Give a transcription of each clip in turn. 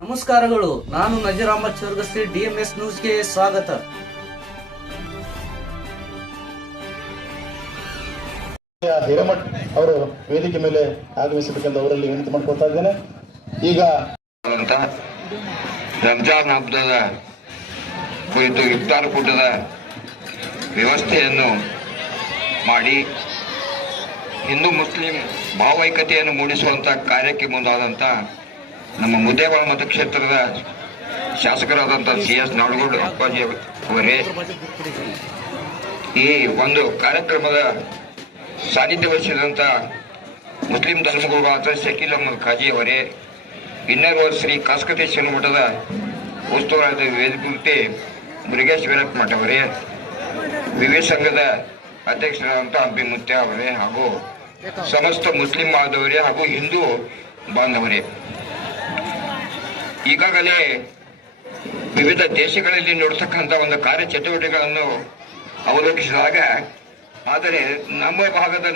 ನಮಸ್ಕಾರಗಳು. ನಾನು ನಜೀರ್ ಅಹಮದ್ ಚೌರ್ಗಸ್ತಿ, DMS ನ್ಯೂಸ್ಗೆ ಸ್ವಾಗತ. ಹಿರೇಮಠ್ ಅವರು ವೇದಿಕೆ ಮೇಲೆ ಆಗಮಿಸಬೇಕೆಂದು ಅವರಲ್ಲಿ ವಿನಂತಿ ಮಾಡ್ಕೊಳ್ತಾ ಇದ್ದೇನೆ. ಈಗ ರಂಜಾನ್ ಹಬ್ಬದ ಕುರಿತು ಇಫ್ತಾರ್ ಕೂಟದ ವ್ಯವಸ್ಥೆಯನ್ನು ಮಾಡಿ ಹಿಂದೂ ಮುಸ್ಲಿಂ ಭಾವೈಕ್ಯತೆಯನ್ನು ಮೂಡಿಸುವಂತ ಕಾರ್ಯಕ್ಕೆ ಮುಂದಾದಂತ ನಮ್ಮ ಮುದ್ದೇವಾಳ ಮತಕ್ಷೇತ್ರದ ಶಾಸಕರಾದಂಥ CS ನಾಡಗೌಡ ಅಪ್ಪಾಜಿ ಅವರೇ ಈ ಒಂದು ಕಾರ್ಯಕ್ರಮದ ಸಾನ್ನಿಧ್ಯ ವಹಿಸಿದಂಥ ಮುಸ್ಲಿಂ ಧರ್ಮಗುರುಗಳಾದ ಶಕೀಲ್ ಅಹಮದ್ ಖಾಜಿ ಅವರೇ, ಇನ್ನರ್ವರ್ ಶ್ರೀ ಕಾಸ್ಕತೇಶ್ವರ ಮಠದ ಉಸ್ತುವಾರದ ವೇದಕೂರ್ತಿ ಮುರುಗೇಶ್ ವೀರಪ್ಪ ಮಠ ಅವರೇ, ವಿವಿ ಸಂಘದ ಅಧ್ಯಕ್ಷರಾದಂಥ ಹಂಪಿ ಮುತ್ಯ ಅವರೇ ಹಾಗೂ ಸಮಸ್ತ ಮುಸ್ಲಿಂ ಬಾಂಧವರೇ ಹಾಗೂ ಹಿಂದೂ ಬಾಂಧವರೇ, ಈಗಾಗಲೇ ವಿವಿಧ ದೇಶಗಳಲ್ಲಿ ನೋಡ್ತಕ್ಕಂಥ ಒಂದು ಕಾರ್ಯಚಟುವಟಿಕೆಗಳನ್ನು ಅವಲೋಕಿಸಿದಾಗ ಆದರೆ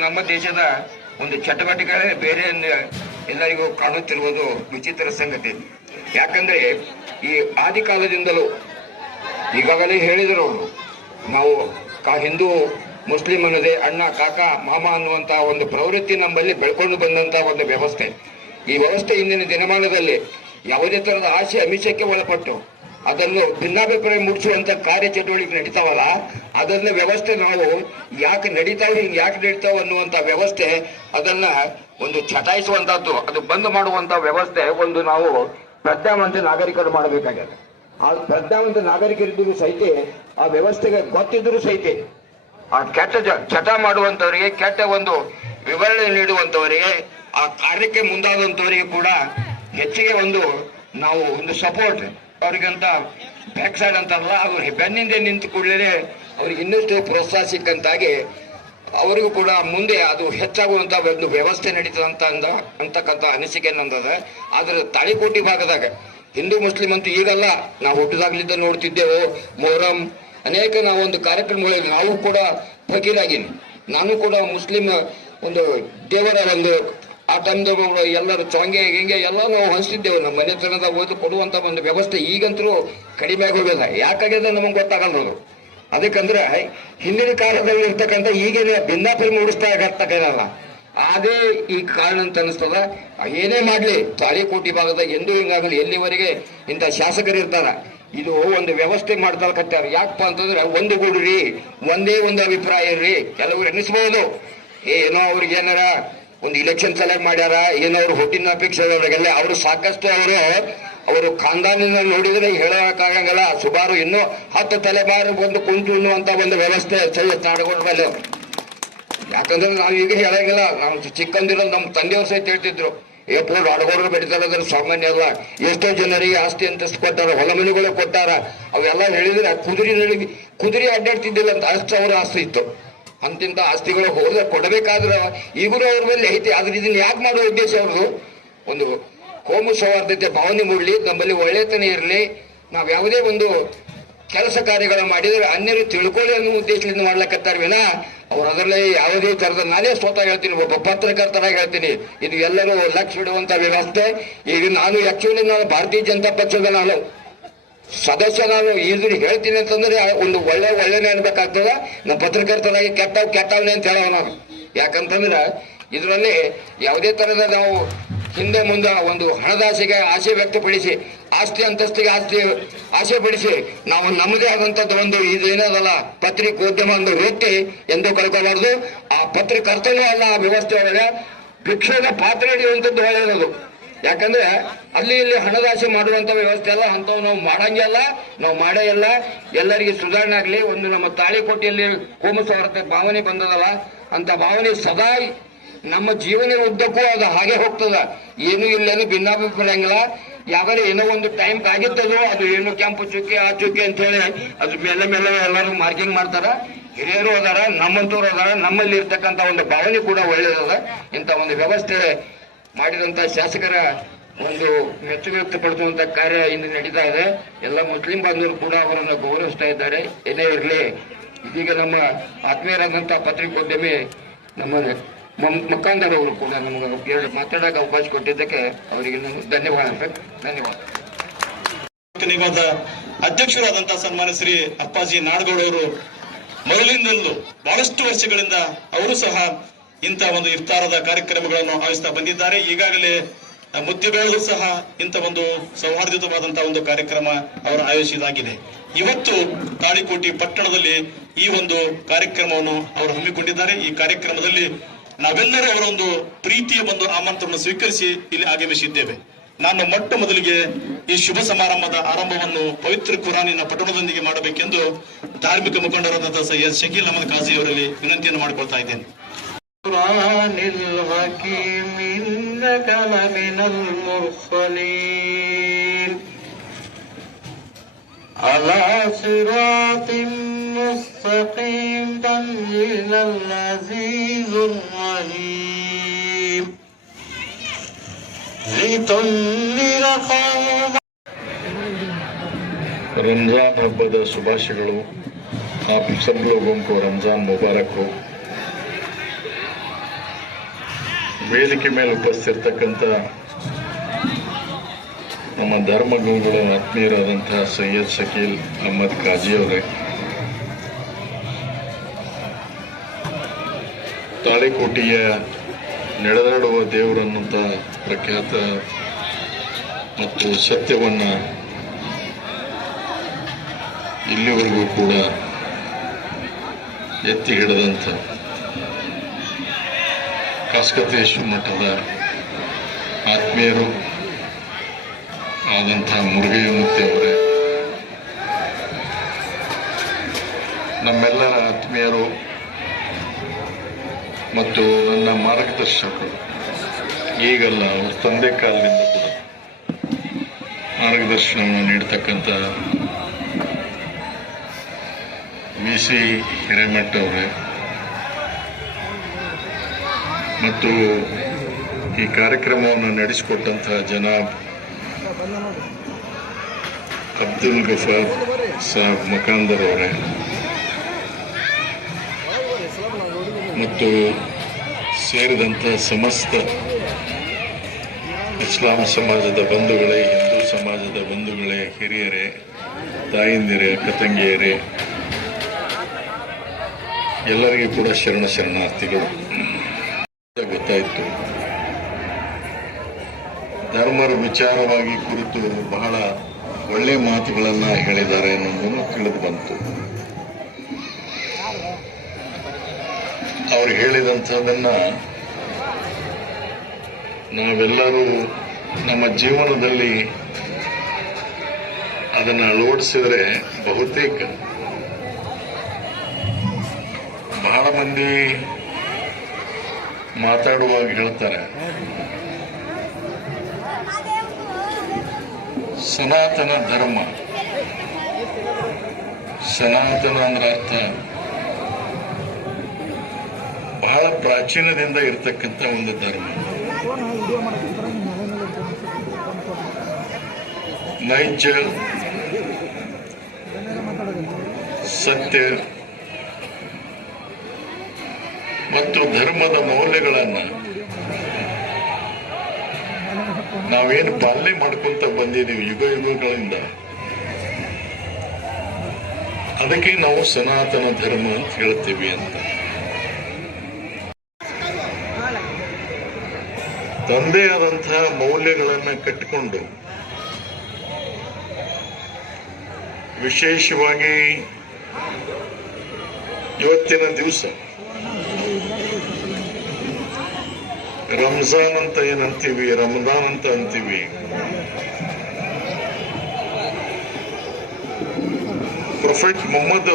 ನಮ್ಮ ದೇಶದ ಒಂದು ಚಟುವಟಿಕೆ ಬೇರೆ ಎಲ್ಲರಿಗೂ ಕಾಣುತ್ತಿರುವುದು ವಿಚಿತ್ರ ಸಂಗತಿ. ಯಾಕಂದ್ರೆ ಈ ಆದಿಕಾಲದಿಂದಲೂ ಈಗಾಗಲೇ ಹೇಳಿದರು ಅವರು, ನಾವು ಹಿಂದೂ ಮುಸ್ಲಿಂ ಅನ್ನೋದೇ ಅಣ್ಣ ಕಾಕ ಮಾಮ ಅನ್ನುವಂತಹ ಒಂದು ಪ್ರವೃತ್ತಿ ನಮ್ಮಲ್ಲಿ ಬೆಳ್ಕೊಂಡು ಬಂದಂತಹ ಒಂದು ವ್ಯವಸ್ಥೆ. ಈ ವ್ಯವಸ್ಥೆ ಇಂದಿನ ದಿನಮಾನದಲ್ಲಿ ಯಾವುದೇ ತರಹದ ಆಸೆ ಅಮಿಷಕ್ಕೆ ಒಳಪಟ್ಟು ಅದನ್ನು ಭಿನ್ನಾಭಿಪ್ರಾಯ ಮೂಡಿಸುವಂತ ಕಾರ್ಯಚಟುವಟಿಕೆ ನಡೀತಾವಲ್ಲ, ಅದನ್ನ ವ್ಯವಸ್ಥೆ ನಾವು ಯಾಕೆ ನಡೀತಾವ ಅನ್ನುವಂತ ವ್ಯವಸ್ಥೆ ಅದನ್ನ ಒಂದು ಚಟಾಯಿಸುವಂತಹದ್ದು, ಅದು ಬಂದ್ ಮಾಡುವಂತ ವ್ಯವಸ್ಥೆ ಒಂದು ನಾವು ಪ್ರಜ್ಞಾವಂತ ನಾಗರಿಕರು ಮಾಡಬೇಕಾಗಿದೆ. ಆ ಪ್ರಜ್ಞಾವಂತ ನಾಗರಿಕರಿದ್ದರೂ ಸಹಿತ ಆ ವ್ಯವಸ್ಥೆಗೆ ಗೊತ್ತಿದ್ದರೂ ಸಹಿತ ಆ ಕೆಟ್ಟ ಚಟ ಮಾಡುವಂತವರಿಗೆ, ಕೆಟ್ಟ ಒಂದು ವಿವರಣೆ ನೀಡುವಂತವರಿಗೆ, ಆ ಕಾರ್ಯಕ್ಕೆ ಮುಂದಾದಂತವರಿಗೆ ಕೂಡ ಹೆಚ್ಚಿಗೆ ನಾವು ಒಂದು ಸಪೋರ್ಟ್ ಅವ್ರಿಗಂತ ಬ್ಯಾಕ್ ಸೈಡ್ ಅಂತಾರಲ್ಲ, ಅವ್ರ ಬೆನ್ನಿಂದ ನಿಂತು ಕೂಡಲೇ ಅವ್ರಿಗೆ ಇನ್ನಷ್ಟು ಪ್ರೋತ್ಸಾಹ ಸಿಕ್ಕಂತಾಗಿ ಅವರಿಗೂ ಕೂಡ ಮುಂದೆ ಅದು ಹೆಚ್ಚಾಗುವಂತ ಒಂದು ವ್ಯವಸ್ಥೆ ಅಂತಕ್ಕಂಥ ಅನಿಸಿಕೆ ನಂದದ. ಆದ್ರೆ ತಾಳಿಕೋಟಿ ಭಾಗದಾಗ ಹಿಂದೂ ಮುಸ್ಲಿಂ ಅಂತ ಈಗಲ್ಲ, ನಾವು ಹುಟ್ಟಿದಾಗ್ಲಿದ್ದ ನೋಡ್ತಿದ್ದೆವು. ಮೊಹರಂ ಅನೇಕ ನಾವೊಂದು ಕಾರ್ಯಕ್ರಮಗಳಲ್ಲಿ ನಾವು ಕೂಡ ಫಕೀರಾಗಿನಿ, ನಾನು ಕೂಡ ಮುಸ್ಲಿಂ ಒಂದು ದೇವರ ಒಂದು ಆ ಟೈಮ್ದಾಗ ಎಲ್ಲರೂ ಚೊಂಗೆ ಹಿಂಗೆ ಎಲ್ಲ ನಾವು ಹಂಚ್ತಿದ್ದೆವು. ನಮ್ಮ ಮನೆತನದಾಗ ಓದಿ ಕೊಡುವಂತ ಒಂದು ವ್ಯವಸ್ಥೆ ಈಗಂತರೂ ಕಡಿಮೆ ಆಗೋದಿಲ್ಲ. ಯಾಕಾಗ್ಯದ ನಮಗೆ ಗೊತ್ತಾಗಲ್ಲ. ಅದಕ್ಕಂದ್ರೆ ಹಿಂದಿನ ಕಾಲದಲ್ಲಿ ಇರ್ತಕ್ಕಂಥ ಈಗೇನೆ ಭಿನ್ನಾಭಿಪ್ರಾಯ ಮೂಡಿಸ್ತಾ ಅದೇ ಈ ಕಾರಣ ಅಂತ ಅನಿಸ್ತದ. ಏನೇ ಮಾಡ್ಲಿ ತಾಳಿಕೋಟಿ ಭಾಗದಾಗ ಎಂದೂ ಹಿಂಗಾಗಲಿ, ಎಲ್ಲಿವರೆಗೆ ಇಂಥ ಶಾಸಕರು ಇರ್ತಾರ ಇದು ಒಂದು ವ್ಯವಸ್ಥೆ ಮಾಡ್ತಾರ. ಯಾಕಪ್ಪ ಅಂತಂದ್ರೆ ಒಂದು ಗೂಡ್ರಿ, ಒಂದೇ ಒಂದು ಅಭಿಪ್ರಾಯ ಇರ್ರಿ. ಕೆಲವರು ಎನಿಸ್ಬಹುದು ಏನೋ ಅವ್ರಿಗೆ ಏನಾರ ಒಂದು ಇಲೆಕ್ಷನ್ ಸೆಲೆಕ್ಟ್ ಮಾಡ್ಯಾರ, ಏನೋ ಅವ್ರು ಹುಟ್ಟಿನ ಅಪೇಕ್ಷೆ ಅವ್ರಿಗೆಲ್ಲ ಅವರು ಸಾಕಷ್ಟು ಅವರು ಖಾನ್ದಾನಿನ ನೋಡಿದ್ರೆ ಹೇಳೋಕ್ಕಾಗಂಗಿಲ್ಲ. ಸುಮಾರು ಇನ್ನೂ 10 ತಲೆಮಾರು ಬಂದು ಕುಂತು ಅನ್ನುವಂತ ಒಂದು ವ್ಯವಸ್ಥೆ ನಾಡಗೌಡ ಮೇಲೆ. ಯಾಕಂದ್ರೆ ನಾವು ಈಗ ಹೇಳಂಗಿಲ್ಲ, ನಾವು ಚಿಕ್ಕಂದಿರೋದು ನಮ್ಮ ತಂದೆಯವ್ರ ಸಹಿತ ಹೇಳ್ತಿದ್ರು, ಏಪ್ರಿಲ್ ನಾಡಗೌಡರು ಬೆಳೀತಾರ ಸಾಮಾನ್ಯ ಅಲ್ಲ. ಎಷ್ಟೋ ಜನರಿಗೆ ಆಸ್ತಿ ಅಂತಸ್ತು ಕೊಟ್ಟಾರ, ಹೊಲ ಮನೆಗಳು ಕೊಟ್ಟಾರ. ಅವೆಲ್ಲ ಹೇಳಿದ್ರೆ ಕುದುರೆ ಅಡ್ಡಾಡ್ತಿದ್ದಿಲ್ಲ ಅಂತ ಅಷ್ಟು ಅವರ ಆಸ್ತಿ ಇತ್ತು. ಅಂತಿಂತ ಆಸ್ತಿಗಳು ಹೋದ್ರೆ ಕೊಡಬೇಕಾದ್ರೆ ಈಗಲೂ ಅವ್ರ ಮೇಲೆ ಐತಿ. ಆದ್ರೆ ಇದನ್ನ ಯಾಕೆ ಮಾಡೋ ಉದ್ದೇಶ ಅವ್ರದ್ದು ಒಂದು ಕೋಮು ಸೌಹಾರ್ದತೆ ಭಾವನೆ ಮೂಡಲಿ, ನಮ್ಮಲ್ಲಿ ಒಳ್ಳೆತನ ಇರಲಿ, ನಾವು ಯಾವುದೇ ಒಂದು ಕೆಲಸ ಕಾರ್ಯಗಳು ಮಾಡಿದ್ರೆ ಅನ್ಯರು ತಿಳ್ಕೊಳ್ಳಿ ಅನ್ನೋ ಉದ್ದೇಶದಿಂದ ಮಾಡ್ಲಕತ್ತಾರ ವಿನ ಅವ್ರು ಅದರಲ್ಲಿ ಯಾವುದೇ ತರದ, ನಾನೇ ಸ್ವತಃ ಹೇಳ್ತೀನಿ, ಒಬ್ಬ ಪತ್ರಕರ್ತರಾಗಿ ಹೇಳ್ತೀನಿ, ಇದು ಎಲ್ಲರೂ ಲಕ್ಷ ಬಿಡುವಂತ ವ್ಯವಸ್ಥೆ. ಈಗ ನಾನು ನಾನು ಭಾರತೀಯ ಜನತಾ ಪಕ್ಷದ ಸದಸ್ಯ, ನಾನು ಇದನ್ನ ಹೇಳ್ತೀನಿ ಅಂತಂದ್ರೆ ಒಂದು ಒಳ್ಳೆನೇ ಅನ್ಬೇಕಾಗ್ತದ. ನಮ್ಮ ಪತ್ರಕರ್ತರಾಗಿ ಕೆಟ್ಟವನೇ ಅಂತ ಹೇಳೋ ನಾವು. ಯಾಕಂತಂದ್ರೆ ಇದರಲ್ಲಿ ಯಾವುದೇ ತರದ ನಾವು ಹಿಂದೆ ಮುಂದೆ ಒಂದು ಹಣದಾಸೆಗೆ ಆಸೆ ವ್ಯಕ್ತಪಡಿಸಿ, ಆಸ್ತಿ ಅಂತಸ್ತಿಗೆ ಆಸೆ ಪಡಿಸಿ ನಾವು ನಮ್ಮದೇ ಆದಂತದ್ದು ಒಂದು ಇದೇನದಲ್ಲ ಪತ್ರಿಕೋದ್ಯಮ ಒಂದು ವೃತ್ತಿ ಎಂದು ಕಳ್ಕೋಬಾರ್ದು. ಆ ಪತ್ರಕರ್ತನೂ ಅಲ್ಲ, ಆ ವ್ಯವಸ್ಥೆ ಒಳಗೆ ಭಿಕ್ಷೆಯ ಪಾತ್ರ ಹಿಡಿಯುವಂಥದ್ದು ಒಳ್ಳೆಯದು. ಯಾಕಂದ್ರೆ ಅಲ್ಲಿ ಇಲ್ಲಿ ಹಣದಾಸೆ ಮಾಡುವಂತ ವ್ಯವಸ್ಥೆ ಅಲ್ಲ, ಅಂತವ್ ನಾವು ಮಾಡಂಗಿಲ್ಲ, ನಾವು ಮಾಡೇ ಇಲ್ಲ. ಎಲ್ಲರಿಗೆ ಸುಧಾರಣೆ ಆಗ್ಲಿ. ಒಂದು ನಮ್ಮ ತಾಳಿಕೋಟೆಯಲ್ಲಿ ಕೋಮು ಸೌಹಾರ್ದತೆ ಭಾವನೆ ಬಂದದಲ್ಲ, ಅಂತ ಭಾವನೆ ಸದಾ ನಮ್ಮ ಜೀವನ ಉದ್ದಕ್ಕೂ ಅದು ಹಾಗೆ ಹೋಗ್ತದ. ಏನು ಇಲ್ಲೇನು ಭಿನ್ನಾಭಿಪ್ರಾಯಂಗಿಲ್ಲ. ಯಾವಾಗಲೂ ಏನೋ ಒಂದು ಟೈಮ್ ಆಗಿತ್ತದು, ಅದು ಏನು ಕೆಂಪು ಚುಕ್ಕಿ ಆ ಚುಕ್ಕಿ ಅಂತ ಹೇಳಿ ಅದು ಮೇಲೆ ಎಲ್ಲರೂ ಮಾರ್ಕಿಂಗ್ ಮಾಡ್ತಾರ. ಹಿರಿಯರು ಅದಾರ, ನಮ್ಮಂತವ್ರು ಅದಾರ, ನಮ್ಮಲ್ಲಿ ಇರ್ತಕ್ಕಂಥ ಒಂದು ಭಾವನೆ ಕೂಡ ಒಳ್ಳೇದದ. ಇಂಥ ಒಂದು ವ್ಯವಸ್ಥೆ ಮಾಡಿದಂತ ಶಾಸಕರ ಒಂದು ಮೆಚ್ಚುಗೆ ವ್ಯಕ್ತಪಡಿಸುವಂತ ಕಾರ್ಯ ಇಂದು ನಡೀತಾ ಇದೆ. ಎಲ್ಲ ಮುಸ್ಲಿಂ ಬಾಂಧವರು ಕೂಡ ಅವರನ್ನು ಗೌರವಿಸ್ತಾ ಇದ್ದಾರೆ. ಏನೇ ಇರಲಿ, ಇದೀಗ ನಮ್ಮ ಆತ್ಮೀಯರಾದಂತಹ ಪತ್ರಿಕೋದ್ಯಮಿ ನಮ್ಮ ಮುಖಾಂತರ ಅವರು ಕೂಡ ನಮಗೆ ಮಾತಾಡೋಕೆ ಅವಕಾಶ ಕೊಟ್ಟಿದ್ದಕ್ಕೆ ಅವರಿಗೆ ಧನ್ಯವಾದ. ನಿಗಮದ ಅಧ್ಯಕ್ಷರಾದಂತಹ ಸನ್ಮಾನ್ಯ ಶ್ರೀ ಅಪ್ಪಾಜಿ ನಾಡಗೌಡ ಅವರು ಮೊದಲಿನಿಂದಲೂ ಬಹಳಷ್ಟು ವರ್ಷಗಳಿಂದ ಅವರು ಸಹ ಇಂಥ ಒಂದು ಇಫ್ತಾರದ ಕಾರ್ಯಕ್ರಮಗಳನ್ನು ಆಯೋಜಿಸ್ತಾ ಬಂದಿದ್ದಾರೆ. ಈಗಾಗಲೇ ಮುದ್ದಿಬೇಳಲು ಸಹ ಇಂಥ ಒಂದು ಸೌಹಾರ್ದಯುತವಾದಂತಹ ಒಂದು ಕಾರ್ಯಕ್ರಮ ಅವರು ಆಯೋಜಿಸಲಾಗಿದೆ. ಇವತ್ತು ತಾಳಿಕೋಟೆ ಪಟ್ಟಣದಲ್ಲಿ ಈ ಒಂದು ಕಾರ್ಯಕ್ರಮವನ್ನು ಅವರು ಹಮ್ಮಿಕೊಂಡಿದ್ದಾರೆ. ಈ ಕಾರ್ಯಕ್ರಮದಲ್ಲಿ ನಾವೆಲ್ಲರೂ ಅವರ ಒಂದು ಪ್ರೀತಿಯ ಒಂದು ಆಮಂತ್ರಣ ಸ್ವೀಕರಿಸಿ ಇಲ್ಲಿ ಆಗಮಿಸಿದ್ದೇವೆ. ನಾನು ಮೊಟ್ಟ ಮೊದಲಿಗೆ ಈ ಶುಭ ಸಮಾರಂಭದ ಆರಂಭವನ್ನು ಪವಿತ್ರ ಕುರಾನಿನ ಪಠಣದೊಂದಿಗೆ ಮಾಡಬೇಕೆಂದು ಧಾರ್ಮಿಕ ಮುಖಂಡರಾದಂತಹ ಸೈಯದ್ ಶಕೀಲ್ ಅಹಮದ್ ಕಾಜಿ ಅವರಲ್ಲಿ ವಿನಂತಿಯನ್ನು ಮಾಡಿಕೊಳ್ತಾ ಇದ್ದೇನೆ. على صراط مستقيم تنزيل العزيز الرحيم لتنذر قوما. ರಂಜಾನ್ ಹಬ್ಬದ ಶುಭಾಶಯಗಳು. आप सब लोगों को ರಂಜಾನ್ ಮುಬಾರಕ್ हो. ವೇದಿಕೆ ಮೇಲೆ ಉಪಸ್ಥಿತಕ್ಕಂಥ ನಮ್ಮ ಧರ್ಮಗುರುಗಳ ಆತ್ಮೀಯರಾದಂತಹ ಸೈಯದ್ ಶಕೀಲ್ ಅಹಮದ್ ಕಾಜಿ ಅವರೇ, ತಾಳಿಕೋಟೆಯ ನಡೆದಾಡುವ ದೇವರನ್ನಂತ ಪ್ರಖ್ಯಾತ ಮತ್ತು ಸತ್ಯವನ್ನ ಇಲ್ಲಿವರೆಗೂ ಕೂಡ ಎತ್ತಿ ಹಿಡಿದಂಥ ಕಾಸ್ಕತೇಶ್ವರ ಮಠದ ಆತ್ಮೀಯರು ಆದಂತಹ ಮುರುಘೇಮೂರ್ತಿ ಅವರೇ, ನಮ್ಮೆಲ್ಲರ ಆತ್ಮೀಯರು ಮತ್ತು ನನ್ನ ಮಾರ್ಗದರ್ಶಕರು, ಈಗಲ್ಲ ಅವ್ರ ತಂದೆ ಕಾಲದಿಂದ ಕೂಡ ಮಾರ್ಗದರ್ಶನವನ್ನು ನೀಡತಕ್ಕಂಥ VC ಹಿರೇಮಠ ಅವರೇ ಮತ್ತು ಈ ಕಾರ್ಯಕ್ರಮವನ್ನು ನಡೆಸಿಕೊಟ್ಟಂತಹ ಜನಾಬ್ ಅಬ್ದುಲ್ ಗಫಾರ್ ಸಾಬ್ ಮಕಾಂದರ್ ಅವರೇ ಮತ್ತು ಸೇರಿದಂಥ ಸಮಸ್ತ ಇಸ್ಲಾಂ ಸಮಾಜದ ಬಂಧುಗಳೇ, ಹಿಂದೂ ಸಮಾಜದ ಬಂಧುಗಳೇ, ಹಿರಿಯರೇ, ತಾಯಿಂದಿರೇ, ಅಕ್ಕ ತಂಗಿಯರೇ, ಎಲ್ಲರಿಗೂ ಕೂಡ ಶರಣಾರ್ಥಿಗಳು. ಗೊತ್ತಾಯಿತು, ಧರ್ಮರ ವಿಚಾರವಾಗಿ ಕುರಿತು ಬಹಳ ಒಳ್ಳೆಯ ಮಾತುಗಳನ್ನ ಹೇಳಿದ್ದಾರೆ ಅನ್ನೋದನ್ನು ತಿಳಿದು ಬಂತು. ಅವ್ರು ಹೇಳಿದಂಥದನ್ನ ನಾವೆಲ್ಲರೂ ನಮ್ಮ ಜೀವನದಲ್ಲಿ ಅದನ್ನು ಅಳವಡಿಸಿದ್ರೆ ಬಹುತೇಕ ಬಹಳ ಮಂದಿ ಮಾತಾಡುವಾಗ ಹೇಳ್ತಾರೆ, ಸನಾತನ ಧರ್ಮ. ಸನಾತನ ಅಂದ್ರೆ ಅರ್ಥ ಬಹಳ ಪ್ರಾಚೀನದಿಂದ ಇರತಕ್ಕಂಥ ಒಂದು ಧರ್ಮ. ನೈಜ, ಸತ್ಯ ಮತ್ತು ಧರ್ಮದ ಮೌಲ್ಯಗಳನ್ನು ನಾವೇನು ಪಾಲನೆ ಮಾಡ್ಕೊಂತ ಬಂದಿದ್ದೀವಿ ಯುಗ ಯುಗಗಳಿಂದ, ಅದಕ್ಕೆ ನಾವು ಸನಾತನ ಧರ್ಮ ಅಂತ ಹೇಳ್ತೀವಿ ಅಂತ. ತಂದೆ ಆದಂತಹ ಮೌಲ್ಯಗಳನ್ನು ಕಟ್ಟಿಕೊಂಡು ವಿಶೇಷವಾಗಿ ಇವತ್ತಿನ ದಿವಸ ರಂಜಾನ್ ಅಂತ ಏನಂತೀವಿ, ರಮದಾನ್ ಅಂತ ಅಂತೀವಿ, ಪ್ರೊಫೆಟ್ ಮೊಹಮ್ಮದ್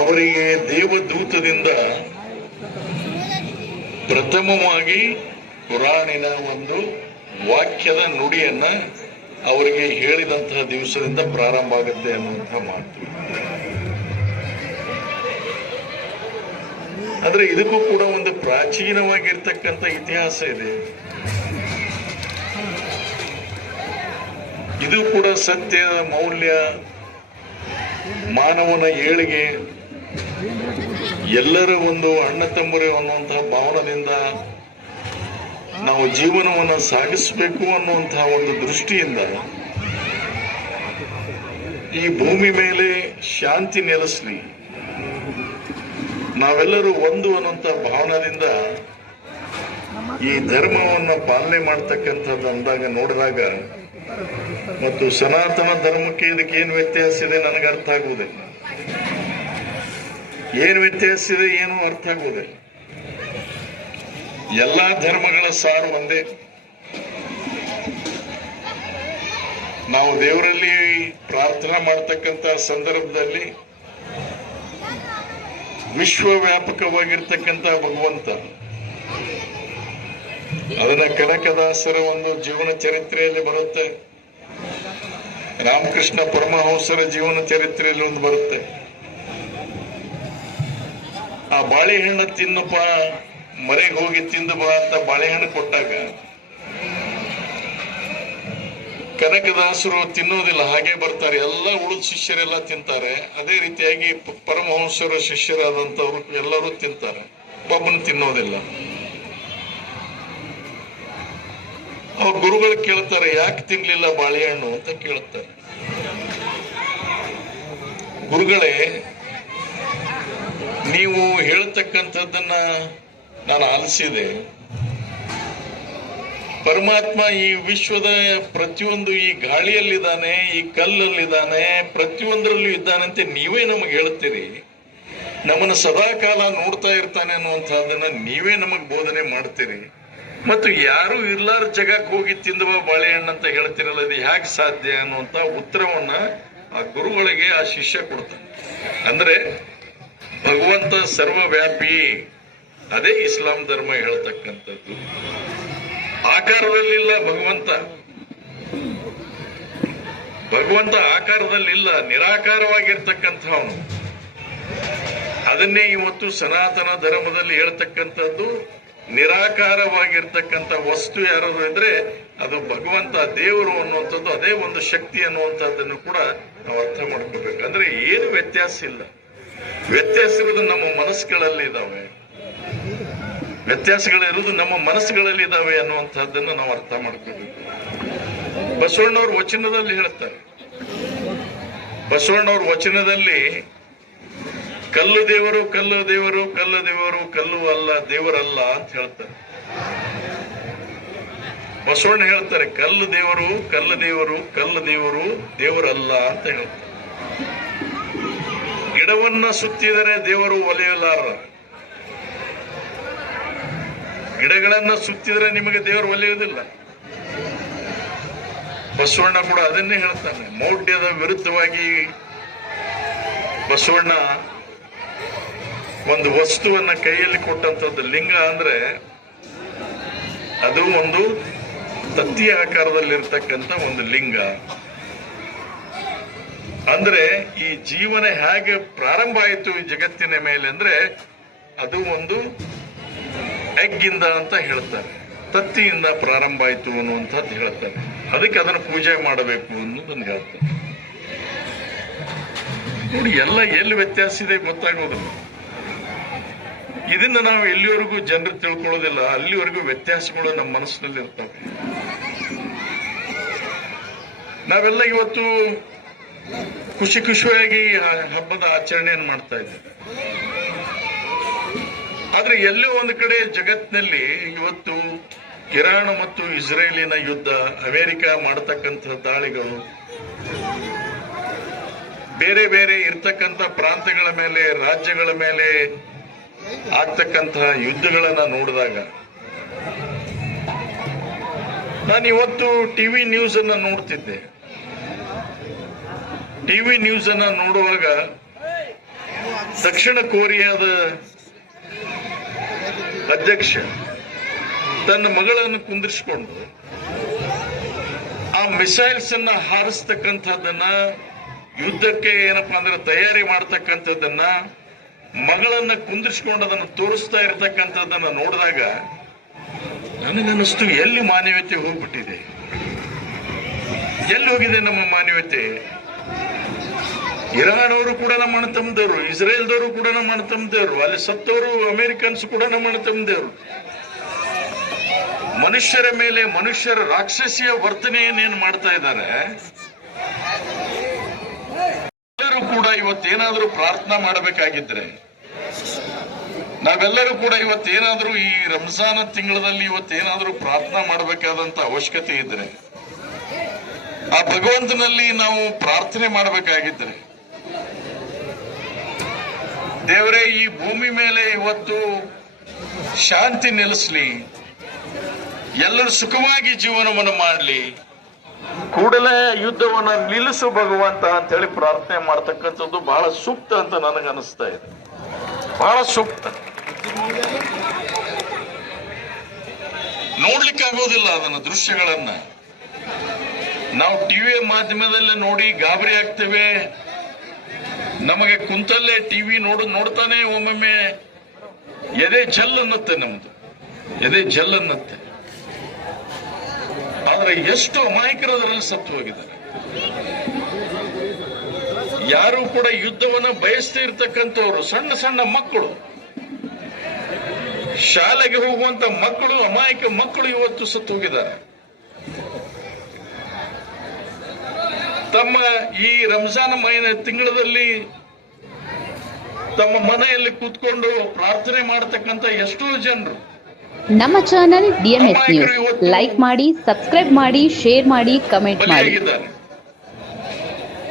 ಅವರಿಗೆ ದೇವದೂತದಿಂದ ಪ್ರಥಮವಾಗಿ ಕುರಾನಿನ ಒಂದು ವಾಕ್ಯದ ನುಡಿಯನ್ನ ಅವರಿಗೆ ಹೇಳಿದಂತಹ ದಿವಸದಿಂದ ಪ್ರಾರಂಭ ಆಗುತ್ತೆ ಅನ್ನುವಂತಹ ಮಾತು. ಆದ್ರೆ ಇದಕ್ಕೂ ಕೂಡ ಒಂದು ಪ್ರಾಚೀನವಾಗಿರ್ತಕ್ಕಂಥ ಇತಿಹಾಸ ಇದೆ. ಇದು ಕೂಡ ಸತ್ಯ, ಮೌಲ್ಯ, ಮಾನವನ ಏಳಿಗೆ, ಎಲ್ಲರ ಒಂದು ಅಣ್ಣ ತಮ್ಮರು ಅನ್ನುವಂತಹ ಭಾವನದಿಂದ ನಾವು ಜೀವನವನ್ನು ಸಾಗಿಸಬೇಕು ಅನ್ನುವಂತಹ ಒಂದು ದೃಷ್ಟಿಯಿಂದ ಈ ಭೂಮಿ ಮೇಲೆ ಶಾಂತಿ ನೆಲೆಸಲಿ, ನಾವೆಲ್ಲರೂ ಒಂದು ಅನ್ನುವಂಥ ಭಾವನದಿಂದ ಈ ಧರ್ಮವನ್ನು ಪಾಲನೆ ಮಾಡ್ತಕ್ಕಂಥದ್ದು ಅಂದಾಗ ನೋಡಿದಾಗ ಮತ್ತು ಸನಾತನ ಧರ್ಮಕ್ಕೆ ಇದಕ್ಕೆ ಏನು ವ್ಯತ್ಯಾಸ ಇದೆ ನನಗೆ ಅರ್ಥ ಆಗುವುದಿಲ್ಲ. ಏನು ವ್ಯತ್ಯಾಸ ಇದೆ ಏನು ಅರ್ಥ ಆಗುವುದಿಲ್ಲ. ಎಲ್ಲಾ ಧರ್ಮಗಳ ಸಾರು ಒಂದೇ. ನಾವು ದೇವರಲ್ಲಿ ಪ್ರಾರ್ಥನಾ ಮಾಡ್ತಕ್ಕಂಥ ಸಂದರ್ಭದಲ್ಲಿ ವಿಶ್ವವ್ಯಾಪಕವಾಗಿರ್ತಕ್ಕಂಥ ಭಗವಂತ, ಅದನ್ನ ಕನಕದಾಸರ ಒಂದು ಜೀವನ ಚರಿತ್ರೆಯಲ್ಲಿ ಬರುತ್ತೆ, ರಾಮಕೃಷ್ಣ ಪರಮಹಂಸರ ಜೀವನ ಚರಿತ್ರೆಯಲ್ಲಿ ಒಂದು ಬರುತ್ತೆ. ಆ ಬಾಳೆಹಣ್ಣು ತಿನ್ನಪ್ಪ, ಮರೆಗೆ ಹೋಗಿ ತಿಂದು ಬಾ ಅಂತ ಬಾಳೆಹಣ್ಣು ಕೊಟ್ಟಾಗ ಕನಕದಾಸರು ತಿನ್ನೋದಿಲ್ಲ, ಹಾಗೆ ಬರ್ತಾರೆ. ಎಲ್ಲ ಉಳಿದ ಶಿಷ್ಯರೆಲ್ಲ ತಿಂತಾರೆ. ಅದೇ ರೀತಿಯಾಗಿ ಪರಮಹಂಸರ ಶಿಷ್ಯರಾದಂಥವ್ರು ಎಲ್ಲರೂ ತಿಂತಾರೆ, ಒಬ್ಬನು ತಿನ್ನೋದಿಲ್ಲ. ಅವ್ರ ಗುರುಗಳು ಕೇಳ್ತಾರೆ, ಯಾಕೆ ತಿನ್ಲಿಲ್ಲ ಬಾಳೆಹಣ್ಣು ಅಂತ ಕೇಳ್ತಾರೆ. ಗುರುಗಳೇ, ನೀವು ಹೇಳ್ತಕ್ಕಂಥದ್ದನ್ನ ನಾನು ಆಲಿಸಿದೆ. ಪರಮಾತ್ಮ ಈ ವಿಶ್ವದ ಪ್ರತಿಯೊಂದು, ಈ ಗಾಳಿಯಲ್ಲಿದ್ದಾನೆ, ಈ ಕಲ್ಲಲ್ಲಿದ್ದಾನೆ, ಪ್ರತಿಯೊಂದರಲ್ಲೂ ಇದ್ದಾನಂತೆ ನೀವೇ ನಮಗೆ ಹೇಳ್ತೀರಿ. ನಮ್ಮನ್ನು ಸದಾಕಾಲ ನೋಡ್ತಾ ಇರ್ತಾನೆ ಅನ್ನುವಂಥದ್ದನ್ನ ನೀವೇ ನಮಗೆ ಬೋಧನೆ ಮಾಡ್ತೀರಿ. ಮತ್ತು ಯಾರು ಇರ್ಲಾರ ಜಗಕ್ಕೆ ಹೋಗಿ ತಿಂದುವ ಬಾಳೆಹಣ್ಣು ಅಂತ ಹೇಳ್ತಿರಲ್ಲ, ಇದು ಹೇಗೆ ಸಾಧ್ಯ ಅನ್ನುವಂತ ಉತ್ತರವನ್ನ ಆ ಗುರುಗಳಿಗೆ ಆ ಶಿಷ್ಯ ಕೊಡ್ತಾನೆ. ಅಂದ್ರೆ ಭಗವಂತ ಸರ್ವವ್ಯಾಪಿ, ಅದೇ ಇಸ್ಲಾಂ ಧರ್ಮ ಹೇಳ್ತಕ್ಕಂಥದ್ದು. ಆಕಾರದಲ್ಲಿಲ್ಲ ಭಗವಂತ, ಭಗವಂತ ಆಕಾರದಲ್ಲಿಲ್ಲ, ನಿರಾಕಾರವಾಗಿರ್ತಕ್ಕಂಥವನು. ಅದನ್ನೇ ಇವತ್ತು ಸನಾತನ ಧರ್ಮದಲ್ಲಿ ಹೇಳ್ತಕ್ಕಂಥದ್ದು. ನಿರಾಕಾರವಾಗಿರ್ತಕ್ಕಂಥ ವಸ್ತು ಯಾರಾದ್ರೂ ಇದ್ರೆ ಅದು ಭಗವಂತ, ದೇವರು ಅನ್ನುವಂಥದ್ದು, ಅದೇ ಒಂದು ಶಕ್ತಿ ಅನ್ನುವಂಥದ್ದನ್ನು ಕೂಡ ನಾವು ಅರ್ಥ ಮಾಡ್ಕೋಬೇಕು. ಅಂದ್ರೆ ಏನು ವ್ಯತ್ಯಾಸ ಇಲ್ಲ. ವ್ಯತ್ಯಾಸ ಇರೋದು ನಮ್ಮ ಮನಸ್ಸುಗಳಲ್ಲಿ ಇದಾವೆ, ವ್ಯತ್ಯಾಸಗಳಿರೋದು ನಮ್ಮ ಮನಸ್ಸುಗಳಲ್ಲಿ ಇದಾವೆ ಅನ್ನುವಂಥದ್ದನ್ನು ನಾವು ಅರ್ಥ ಮಾಡ್ಕೋಬೇಕು. ಬಸವಣ್ಣವ್ರ ವಚನದಲ್ಲಿ ಹೇಳ್ತಾರೆ, ಬಸವಣ್ಣವ್ರ ವಚನದಲ್ಲಿ ಕಲ್ಲು ದೇವರು, ಕಲ್ಲು ದೇವರು, ಕಲ್ಲು ದೇವರು, ಕಲ್ಲು ಅಲ್ಲ ದೇವರಲ್ಲ ಅಂತ ಹೇಳ್ತಾರೆ. ಬಸವಣ್ಣ ಹೇಳ್ತಾರೆ, ಕಲ್ಲು ದೇವರು, ಕಲ್ಲು ದೇವರು, ಕಲ್ಲು ದೇವರು, ದೇವರಲ್ಲ ಅಂತ ಹೇಳ್ತಾರೆ. ಗಿಡವನ್ನ ಸುತ್ತಿದರೆ ದೇವರು ಒಲೆಯಲಾರ, ಗಿಡಗಳನ್ನ ಸುತ್ತಿದರೆ ನಿಮಗೆ ದೇವರು ಒಲೆಯುವುದಿಲ್ಲ. ಬಸವಣ್ಣ ಕೂಡ ಅದನ್ನೇ ಹೇಳ್ತಾನೆ. ಮೌಢ್ಯದ ವಿರುದ್ಧವಾಗಿ ಬಸವಣ್ಣ ಒಂದು ವಸ್ತುವನ್ನ ಕೈಯಲ್ಲಿ ಕೊಟ್ಟಂತದ್ದು. ಲಿಂಗ ಅಂದ್ರೆ ಅದು ಒಂದು ತತ್ತಿಯ ಆಕಾರದಲ್ಲಿರ್ತಕ್ಕಂಥ ಒಂದು ಲಿಂಗ. ಅಂದ್ರೆ ಈ ಜೀವನ ಹೇಗೆ ಪ್ರಾರಂಭ ಆಯಿತು ಈ ಜಗತ್ತಿನ ಮೇಲೆ ಅಂದ್ರೆ ಅದು ಒಂದು ಎಗ್ಗಿಂದ ಅಂತ ಹೇಳ್ತಾರೆ, ತತ್ತಿಯಿಂದ ಪ್ರಾರಂಭ ಆಯಿತು ಅನ್ನುವಂಥದ್ದು ಹೇಳ್ತಾರೆ. ಅದಕ್ಕೆ ಅದನ್ನು ಪೂಜೆ ಮಾಡಬೇಕು ಅನ್ನೋದನ್ನು ಹೇಳ್ತಾರೆ. ನೋಡಿ, ಎಲ್ಲ ಎಲ್ಲಿ ವ್ಯತ್ಯಾಸ ಇದೆ ಗೊತ್ತಾಗೋದಿಲ್ಲ. ಇದನ್ನ ನಾವು ಎಲ್ಲಿವರೆಗೂ ಜನರು ತಿಳ್ಕೊಳ್ಳೋದಿಲ್ಲ, ಅಲ್ಲಿವರೆಗೂ ವ್ಯತ್ಯಾಸಗಳು ನಮ್ಮ ಮನಸ್ಸಿನಲ್ಲಿ ಇರ್ತವೆ. ನಾವೆಲ್ಲ ಇವತ್ತು ಖುಷಿ ಖುಷಿಯಾಗಿ ಹಬ್ಬದ ಆಚರಣೆಯನ್ನು ಮಾಡ್ತಾ ಇದ್ದೇವೆ. ಆದ್ರೆ ಎಲ್ಲೋ ಒಂದು ಕಡೆ ಜಗತ್ತಿನಲ್ಲಿ ಇವತ್ತು ಇರಾನ್ ಮತ್ತು ಇಸ್ರೇಲಿನ ಯುದ್ಧ, ಅಮೆರಿಕ ಮಾಡತಕ್ಕಂಥ ದಾಳಿಗಳು, ಬೇರೆ ಬೇರೆ ಇರ್ತಕ್ಕಂಥ ಪ್ರಾಂತ್ಯಗಳ ಮೇಲೆ, ರಾಜ್ಯಗಳ ಮೇಲೆ ಆಗ್ತಕ್ಕಂತಹ ಯುದ್ಧಗಳನ್ನ ನೋಡಿದಾಗ, ನಾನು ಇವತ್ತು ಟಿವಿ ನ್ಯೂಸ್ ಅನ್ನ ನೋಡ್ತಿದ್ದೆ. ಟಿವಿ ನ್ಯೂಸ್ ಅನ್ನ ನೋಡುವಾಗ ದಕ್ಷಿಣ ಕೊರಿಯಾದ ಅಧ್ಯಕ್ಷ ತನ್ನ ಮಗಳನ್ನು ಕುಂದಿರಿಸಿಕೊಂಡು ಆ ಮಿಸೈಲ್ಸ್ ಅನ್ನ ಹಾರಿಸ್ತಕ್ಕಂಥದ್ದನ್ನ, ಯುದ್ಧಕ್ಕೆ ಏನಪ್ಪಾ ಅಂದ್ರೆ ತಯಾರಿ ಮಾಡ್ತಕ್ಕಂಥದ್ದನ್ನ, ಮಗಳನ್ನ ಕುಂದಿರಿಸಿಕೊಂಡು ಅದನ್ನು ತೋರಿಸ್ತಾ ಇರತಕ್ಕಂಥದ್ದನ್ನ ನೋಡಿದಾಗ ನನಗನ್ನಿಸ್ತು, ಎಲ್ಲಿ ಮಾನವೀಯತೆ ಹೋಗ್ಬಿಟ್ಟಿದೆ, ಎಲ್ಲಿ ಹೋಗಿದೆ ನಮ್ಮ ಮಾನವೀಯತೆ? ಇರಾನ್ ಅವರು ಕೂಡ ನಮ್ಮ ಅಣ್ಣ ತಮ್ಮದವರು, ಇಸ್ರೇಲ್ದವರು ಕೂಡ ನಮ್ಮ ಅಣ್ಣ ತಮ್ಮದವರು, ಅಲ್ಲಿ ಸತ್ತವರು ಅಮೆರಿಕನ್ಸ್ ಕೂಡ ನಮ್ಮ ಅಣ್ಣ ತಮ್ಮದವರು. ಮನುಷ್ಯರ ಮೇಲೆ ಮನುಷ್ಯರ ರಾಕ್ಷಸಿಯ ವರ್ತನೆಯನ್ನೇನು ಮಾಡ್ತಾ ಇದ್ದಾರೆ. ಎಲ್ಲರೂ ಕೂಡ ಇವತ್ತೇನಾದ್ರೂ ಪ್ರಾರ್ಥನಾ ಮಾಡಬೇಕಾಗಿದ್ರೆ, ನಾವೆಲ್ಲರೂ ಕೂಡ ಇವತ್ತೇನಾದ್ರೂ ಈ ರಂಜಾನ್ ತಿಂಗಳಲ್ಲಿ ಇವತ್ತೇನಾದ್ರೂ ಪ್ರಾರ್ಥನಾ ಮಾಡಬೇಕಾದಂತ ಅವಶ್ಯಕತೆ ಇದ್ರೆ, ಆ ಭಗವಂತನಲ್ಲಿ ನಾವು ಪ್ರಾರ್ಥನೆ ಮಾಡಬೇಕಾಗಿದ್ರೆ, ದೇವರೇ ಈ ಭೂಮಿ ಮೇಲೆ ಇವತ್ತು ಶಾಂತಿ ನೆಲೆಸಲಿ, ಎಲ್ಲರೂ ಸುಖವಾಗಿ ಜೀವನವನ್ನು ಮಾಡಲಿ, ಕೂಡಲೇ ಯುದ್ಧವನ್ನು ನಿಲ್ಲಿಸು ಭಗವಂತ ಅಂತ ಹೇಳಿ ಪ್ರಾರ್ಥನೆ ಮಾಡ್ತಕ್ಕಂಥದ್ದು ಬಹಳ ಸೂಕ್ತ ಅಂತ ನನಗೆ ಅನಿಸ್ತಾ ಇದೆ. ಬಹಳ ಸೂಕ್ತ. ನೋಡ್ಲಿಕ್ಕಾಗೋದಿಲ್ಲ ಅದನ್ನ ದೃಶ್ಯಗಳನ್ನ. ನಾವು ಟಿವಿ ಮಾಧ್ಯಮದಲ್ಲೇ ನೋಡಿ ಗಾಬರಿ ಆಗ್ತೇವೆ. ನಮಗೆ ಕುಂತಲ್ಲೇ ಟಿವಿ ನೋಡ್ತಾನೆ ಒಮ್ಮೊಮ್ಮೆ ಎದೆ ಜಲ್ ಅನ್ನತ್ತೆ, ನಮ್ದು ಎದೆ ಜಲ್ ಅನ್ನತ್ತೆ. ಆದ್ರೆ ಎಷ್ಟು ಅಮಾಯಕರು ಅದರಲ್ಲಿ ಸತ್ತು ಹೋಗಿದ್ದಾರೆ. ಯಾರು ಕೂಡ ಯುದ್ಧವನ್ನ ಬಯಸ್ತಾ ಇರ್ತಕ್ಕಂಥವ್ರು, ಸಣ್ಣ ಸಣ್ಣ ಮಕ್ಕಳು, ಶಾಲೆಗೆ ಹೋಗುವಂತ ಮಕ್ಕಳು, ಅಮಾಯಕ ಮಕ್ಕಳು ಇವತ್ತು ಸತ್ತು ಹೋಗಿದ್ದಾರೆ. ತಮ್ಮ ಈ ರಂಜಾನ್ ತಿಂಗಳಲ್ಲಿ ತಮ್ಮ ಮನೆಯಲ್ಲಿ ಕೂತ್ಕೊಂಡು ಪ್ರಾರ್ಥನೆ ಮಾಡತಕ್ಕಂತ ಎಷ್ಟೋ ಜನರು. ನಮ್ಮ ಚಾನೆಲ್ ಡಿಎಂಎಸ್ ನ್ಯೂಸ್ ಲೈಕ್ ಮಾಡಿ, ಸಬ್ಸ್ಕ್ರೈಬ್ ಮಾಡಿ, ಶೇರ್ ಮಾಡಿ, ಕಮೆಂಟ್ ಮಾಡಿ.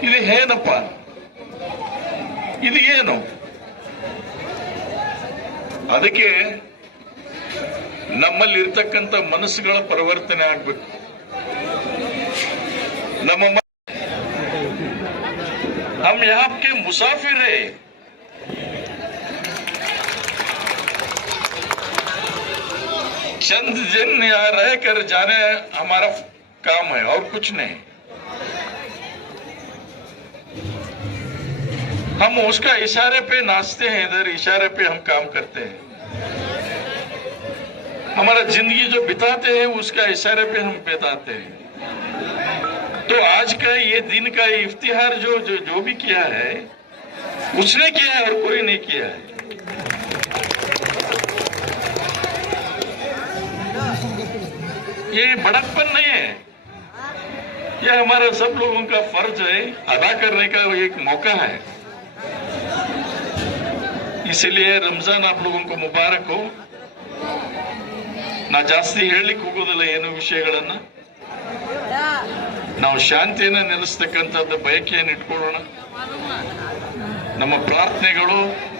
ಇದು ಏನಪ್ಪ? ಇದು ಏನು? ಅದಕ್ಕೆ ನಮ್ಮಲ್ಲಿ ಇರ್ತಕ್ಕಂಥ ಮನಸ್ಸುಗಳ ಪರಿವರ್ತನೆ ಆಗ್ಬೇಕು. ನಮ್ಮ हम यहाँ के मुसाफिर है. चंद दिन यहाँ रह कर जाने हमारा काम है और कुछ नहीं. हम उसका इशारे पे नाचते हैं, इधर इशारे पे हम काम करते हैं. हमारा जिंदगी जो बिताते हैं उसका इशारे पे हम बिताते हैं. तो आज का ये दिन का इफ्तिहार जो भी किया है उसने किया है और कोई नहीं किया है. ये बड़कपन नहीं है, यह हमारा सब लोगों का फर्ज है, अदा करने का एक मौका है. इसलिए रमजान आप लोगों को मुबारक हो. ನಾ ಜಾಸ್ತಿ ಹೇಳಲಿಕ್ಕೆ ಹೋಗೋದಿಲ್ಲ ಏನು ವಿಷಯಗಳನ್ನ. ನಾವು ಶಾಂತಿಯನ್ನ ನೆಲೆಸ್ತಕ್ಕಂಥದ್ದು ಬಯಕೆಯನ್ನು ಇಟ್ಕೊಳ್ಳೋಣ. ನಮ್ಮ ಪ್ರಾರ್ಥನೆಗಳು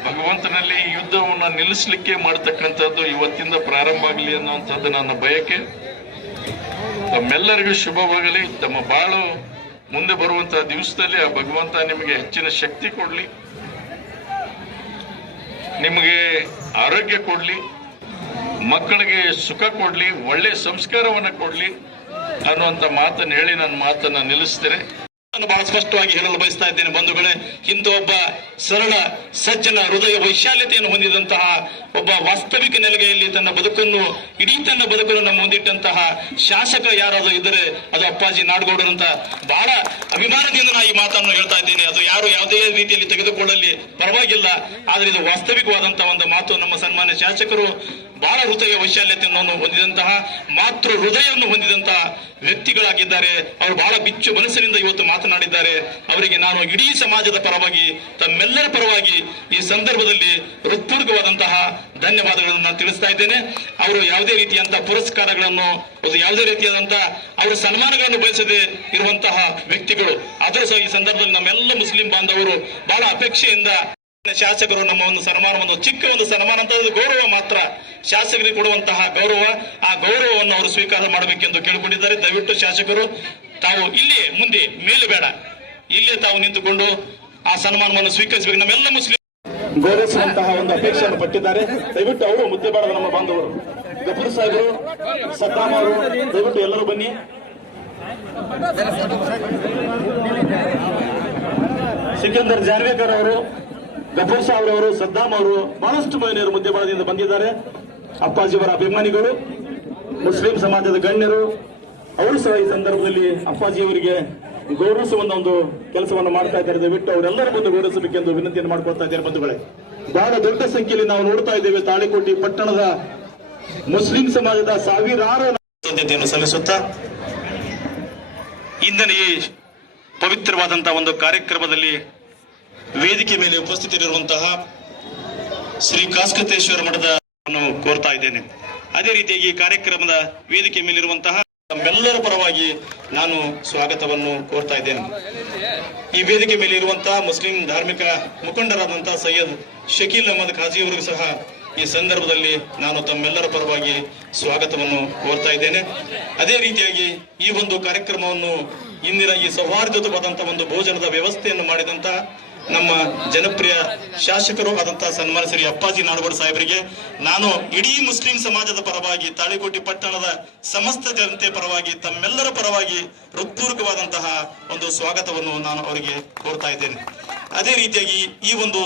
ಭಗವಂತನಲ್ಲಿ ಯುದ್ಧವನ್ನು ನಿಲ್ಲಿಸಲಿಕ್ಕೆ ಮಾಡತಕ್ಕಂಥದ್ದು ಇವತ್ತಿಂದ ಪ್ರಾರಂಭ ಆಗಲಿ ಅನ್ನುವಂಥದ್ದು ನನ್ನ ಬಯಕೆ. ತಮ್ಮೆಲ್ಲರಿಗೂ ಶುಭವಾಗಲಿ. ತಮ್ಮ ಬಾಳು ಮುಂದೆ ಬರುವಂತಹ ದಿವಸದಲ್ಲಿ ಆ ಭಗವಂತ ನಿಮಗೆ ಹೆಚ್ಚಿನ ಶಕ್ತಿ ಕೊಡ್ಲಿ, ನಿಮಗೆ ಆರೋಗ್ಯ ಕೊಡ್ಲಿ, ಮಕ್ಕಳಿಗೆ ಸುಖ ಕೊಡ್ಲಿ, ಒಳ್ಳೆ ಸಂಸ್ಕಾರವನ್ನು ಕೊಡ್ಲಿ ಅನ್ನುವಂತ ಮಾತನ್ನು ಹೇಳಿ ನನ್ನ ಮಾತನ್ನ ನಿಲ್ಲಿಸ್ತೇನೆ. ನಾನು ಬಹಳ ಸ್ಪಷ್ಟವಾಗಿ ಹೇಳಲು ಬಯಸ್ತಾ ಇದ್ದೇನೆ ಬಂಧುಗಳೇ, ಇಂಥ ಒಬ್ಬ ಸರಳ ಸಜ್ಜನ ಹೃದಯ ವೈಶಾಲ್ಯತೆಯನ್ನು ಹೊಂದಿದಂತಹ ಒಬ್ಬ ವಾಸ್ತವಿಕ ನೆಲೆಗೆಯಲ್ಲಿ ತನ್ನ ಬದುಕನ್ನು ಇಡೀ ತನ್ನ ಬದುಕನ್ನು ನಮ್ಮ ಮುಂದಿಟ್ಟಂತಹ ಶಾಸಕ ಯಾರಾದರೂ ಇದ್ದರೆ ಅದು ಅಪ್ಪಾಜಿ ನಾಡಗೌಡರಂತ ಬಹಳ ಅಭಿಮಾನದಿಂದ ನಾನು ಈ ಮಾತನ್ನು ಹೇಳ್ತಾ ಇದ್ದೇನೆ. ಅದು ಯಾರು ಯಾವುದೇ ರೀತಿಯಲ್ಲಿ ತೆಗೆದುಕೊಳ್ಳಲಿ ಪರವಾಗಿಲ್ಲ, ಆದ್ರೆ ಇದು ವಾಸ್ತವಿಕವಾದಂತಹ ಒಂದು ಮಾತು. ನಮ್ಮ ಸನ್ಮಾನ್ಯ ಶಾಸಕರು ಬಹಳ ಹೃದಯ ವೈಶಾಲ್ಯತೆಯನ್ನು ಹೊಂದಿದಂತಹ, ಮಾತೃ ಹೃದಯವನ್ನು ಹೊಂದಿದಂತಹ ವ್ಯಕ್ತಿಗಳಾಗಿದ್ದಾರೆ. ಅವರು ಬಹಳ ಬಿಚ್ಚು ಮನಸ್ಸಿನಿಂದ ಇವತ್ತು ಮಾತನಾಡಿದ್ದಾರೆ. ಅವರಿಗೆ ನಾನು ಇಡೀ ಸಮಾಜದ ಪರವಾಗಿ, ತಮ್ಮೆಲ್ಲರ ಪರವಾಗಿ ಈ ಸಂದರ್ಭದಲ್ಲಿ ಹೃತ್ಪೂರ್ವಕವಾದಂತಹ ಧನ್ಯವಾದಗಳನ್ನು ನಾನು ತಿಳಿಸ್ತಾ ಇದ್ದೇನೆ. ಅವರು ಯಾವುದೇ ರೀತಿಯಂತಹ ಪುರಸ್ಕಾರಗಳನ್ನು, ಯಾವುದೇ ರೀತಿಯಾದಂತಹ ಅವರ ಸನ್ಮಾನಗಳನ್ನು ಬಯಸದೆ ಇರುವಂತಹ ವ್ಯಕ್ತಿಗಳು. ಆದರೂ ಸಹ ಈ ಸಂದರ್ಭದಲ್ಲಿ ನಮ್ಮೆಲ್ಲ ಮುಸ್ಲಿಂ ಬಾಂಧವರು ಬಹಳ ಅಪೇಕ್ಷೆಯಿಂದ ಶಾಸಕರು ನಮ್ಮ ಒಂದು ಸನ್ಮಾನವನ್ನು, ಚಿಕ್ಕ ಒಂದು ಸನ್ಮಾನ ಅಂತ ಗೌರವ ಮಾತ್ರ, ಶಾಸಕರಿಗೆ ಕೊಡುವಂತಹ ಗೌರವ, ಆ ಗೌರವವನ್ನು ಅವರು ಸ್ವೀಕಾರ ಮಾಡಬೇಕೆಂದು ಕೇಳಿಕೊಂಡಿದ್ದಾರೆ. ದಯವಿಟ್ಟು ಶಾಸಕರು ತಾವು ಇಲ್ಲಿ ಮುಂದೆ ಮೇಲೆ ಬೇಡ, ಇಲ್ಲೇ ತಾವು ನಿಂತುಕೊಂಡು ಆ ಸನ್ಮಾನವನ್ನು ಸ್ವೀಕರಿಸಬೇಕು. ನಮ್ಮೆಲ್ಲ ಮುಸ್ಲಿಂ ಗೌರವಿಸುವಂತಹ ಒಂದು ಅಪೇಕ್ಷೆಯನ್ನು ಪಟ್ಟಿದ್ದಾರೆ. ದಯವಿಟ್ಟು ಅವರು ಮುದ್ದೆ ಬಾರದ ನಮ್ಮ ಬಾಂಧವರು, ಗಫೂರ್ ಸಾಹೇಬರು, ಸದ್ದಾಮ್ ಅವರು, ದಯವಿಟ್ಟು ಎಲ್ಲರೂ ಬನ್ನಿ. ಸಿಕಂದರ್ ಜಾರ್ವೇಕರ್ ಅವರು, ಗಫೂರ್ ಸಾಹೇಬ್ ಅವರು, ಸದ್ದಾಮ್ ಅವರು, ಬಹಳಷ್ಟು ಮಹಿಳೆಯರು ಮುದ್ದೆಬಾಳದಿಂದ ಬಂದಿದ್ದಾರೆ. ಅಪ್ಪಾಜಿಯವರ ಅಭಿಮಾನಿಗಳು, ಮುಸ್ಲಿಂ ಸಮಾಜದ ಗಣ್ಯರು, ಅವರು ಸಹ ಈ ಸಂದರ್ಭದಲ್ಲಿ ಅಪ್ಪಾಜಿಯವರಿಗೆ ಗೌರವಿಸುವ ಒಂದು ಕೆಲಸವನ್ನು ಮಾಡ್ತಾ ಇದ್ದಾರೆ. ದಯವಿಟ್ಟು ಅವರೆಲ್ಲರ ಬಂದು ಗೌರವಿಸಬೇಕೆಂದು ವಿನಂತಿಯನ್ನು ಮಾಡ್ಕೊಳ್ತಾ ಇದ್ದಾರೆ. ಬಂಧುಗಳೇ, ಬಹಳ ದೊಡ್ಡ ಸಂಖ್ಯೆಯಲ್ಲಿ ನಾವು ನೋಡ್ತಾ ಇದ್ದೇವೆ. ತಾಳಿಕೋಟೆ ಪಟ್ಟಣದ ಮುಸ್ಲಿಂ ಸಮಾಜದ ಸಾವಿರಾರು ಕೃತಜ್ಞತೆಯನ್ನು ಸಲ್ಲಿಸುತ್ತಾ ಇಂದಿನ ಈ ಪವಿತ್ರವಾದಂತಹ ಒಂದು ಕಾರ್ಯಕ್ರಮದಲ್ಲಿ ವೇದಿಕೆ ಮೇಲೆ ಉಪಸ್ಥಿತರಿರುವಂತಹ ಶ್ರೀ ಕಾಸ್ಕತೇಶ್ವರ ಮಠದ ಕೋರ್ತಾ ಇದ್ದೇನೆ. ಅದೇ ರೀತಿಯಾಗಿ ಈ ಕಾರ್ಯಕ್ರಮದ ವೇದಿಕೆ ಮೇಲಿರುವಂತಹ ನಮ್ಮೆಲ್ಲರ ಪರವಾಗಿ ನಾನು ಸ್ವಾಗತವನ್ನು ಕೋರ್ತಾ ಇದ್ದೇನೆ. ಈ ವೇದಿಕೆ ಮೇಲೆ ಇರುವಂತಹ ಮುಸ್ಲಿಂ ಧಾರ್ಮಿಕ ಮುಖಂಡರಾದಂತಹ ಸೈಯದ್ ಶಕೀಲ್ ಅಹಮದ್ ಖಾಜಿ ಅವರಿಗೂ ಸಹ ಈ ಸಂದರ್ಭದಲ್ಲಿ ನಾನು ತಮ್ಮೆಲ್ಲರ ಪರವಾಗಿ ಸ್ವಾಗತವನ್ನು ಕೋರ್ತಾ ಇದ್ದೇನೆ. ಅದೇ ರೀತಿಯಾಗಿ ಈ ಒಂದು ಕಾರ್ಯಕ್ರಮವನ್ನು ಇಂದಿನ ಈ ಸೌಹಾರ್ದವಾದಂತಹ ಒಂದು ಭೋಜನದ ವ್ಯವಸ್ಥೆಯನ್ನು ಮಾಡಿದಂತ ನಮ್ಮ ಜನಪ್ರಿಯ ಶಾಸಕರು ಆದಂತಹ ಸನ್ಮಾನ್ಯ ಶ್ರೀ ಅಪ್ಪಾಜಿ ನಾಡಗೌಡ ಸಾಹೇಬರಿಗೆ ನಾನು ಇಡೀ ಮುಸ್ಲಿಂ ಸಮಾಜದ ಪರವಾಗಿ ತಾಳಿಕೋಟೆ ಪಟ್ಟಣದ ಸಮಸ್ತ ಜನತೆ ಪರವಾಗಿ ತಮ್ಮೆಲ್ಲರ ಪರವಾಗಿ ಹೃತ್ಪೂರ್ವಕವಾದಂತಹ ಒಂದು ಸ್ವಾಗತವನ್ನು ನಾನು ಅವರಿಗೆ ಕೋರ್ತಾ ಇದ್ದೇನೆ. ಅದೇ ರೀತಿಯಾಗಿ ಈ ಒಂದು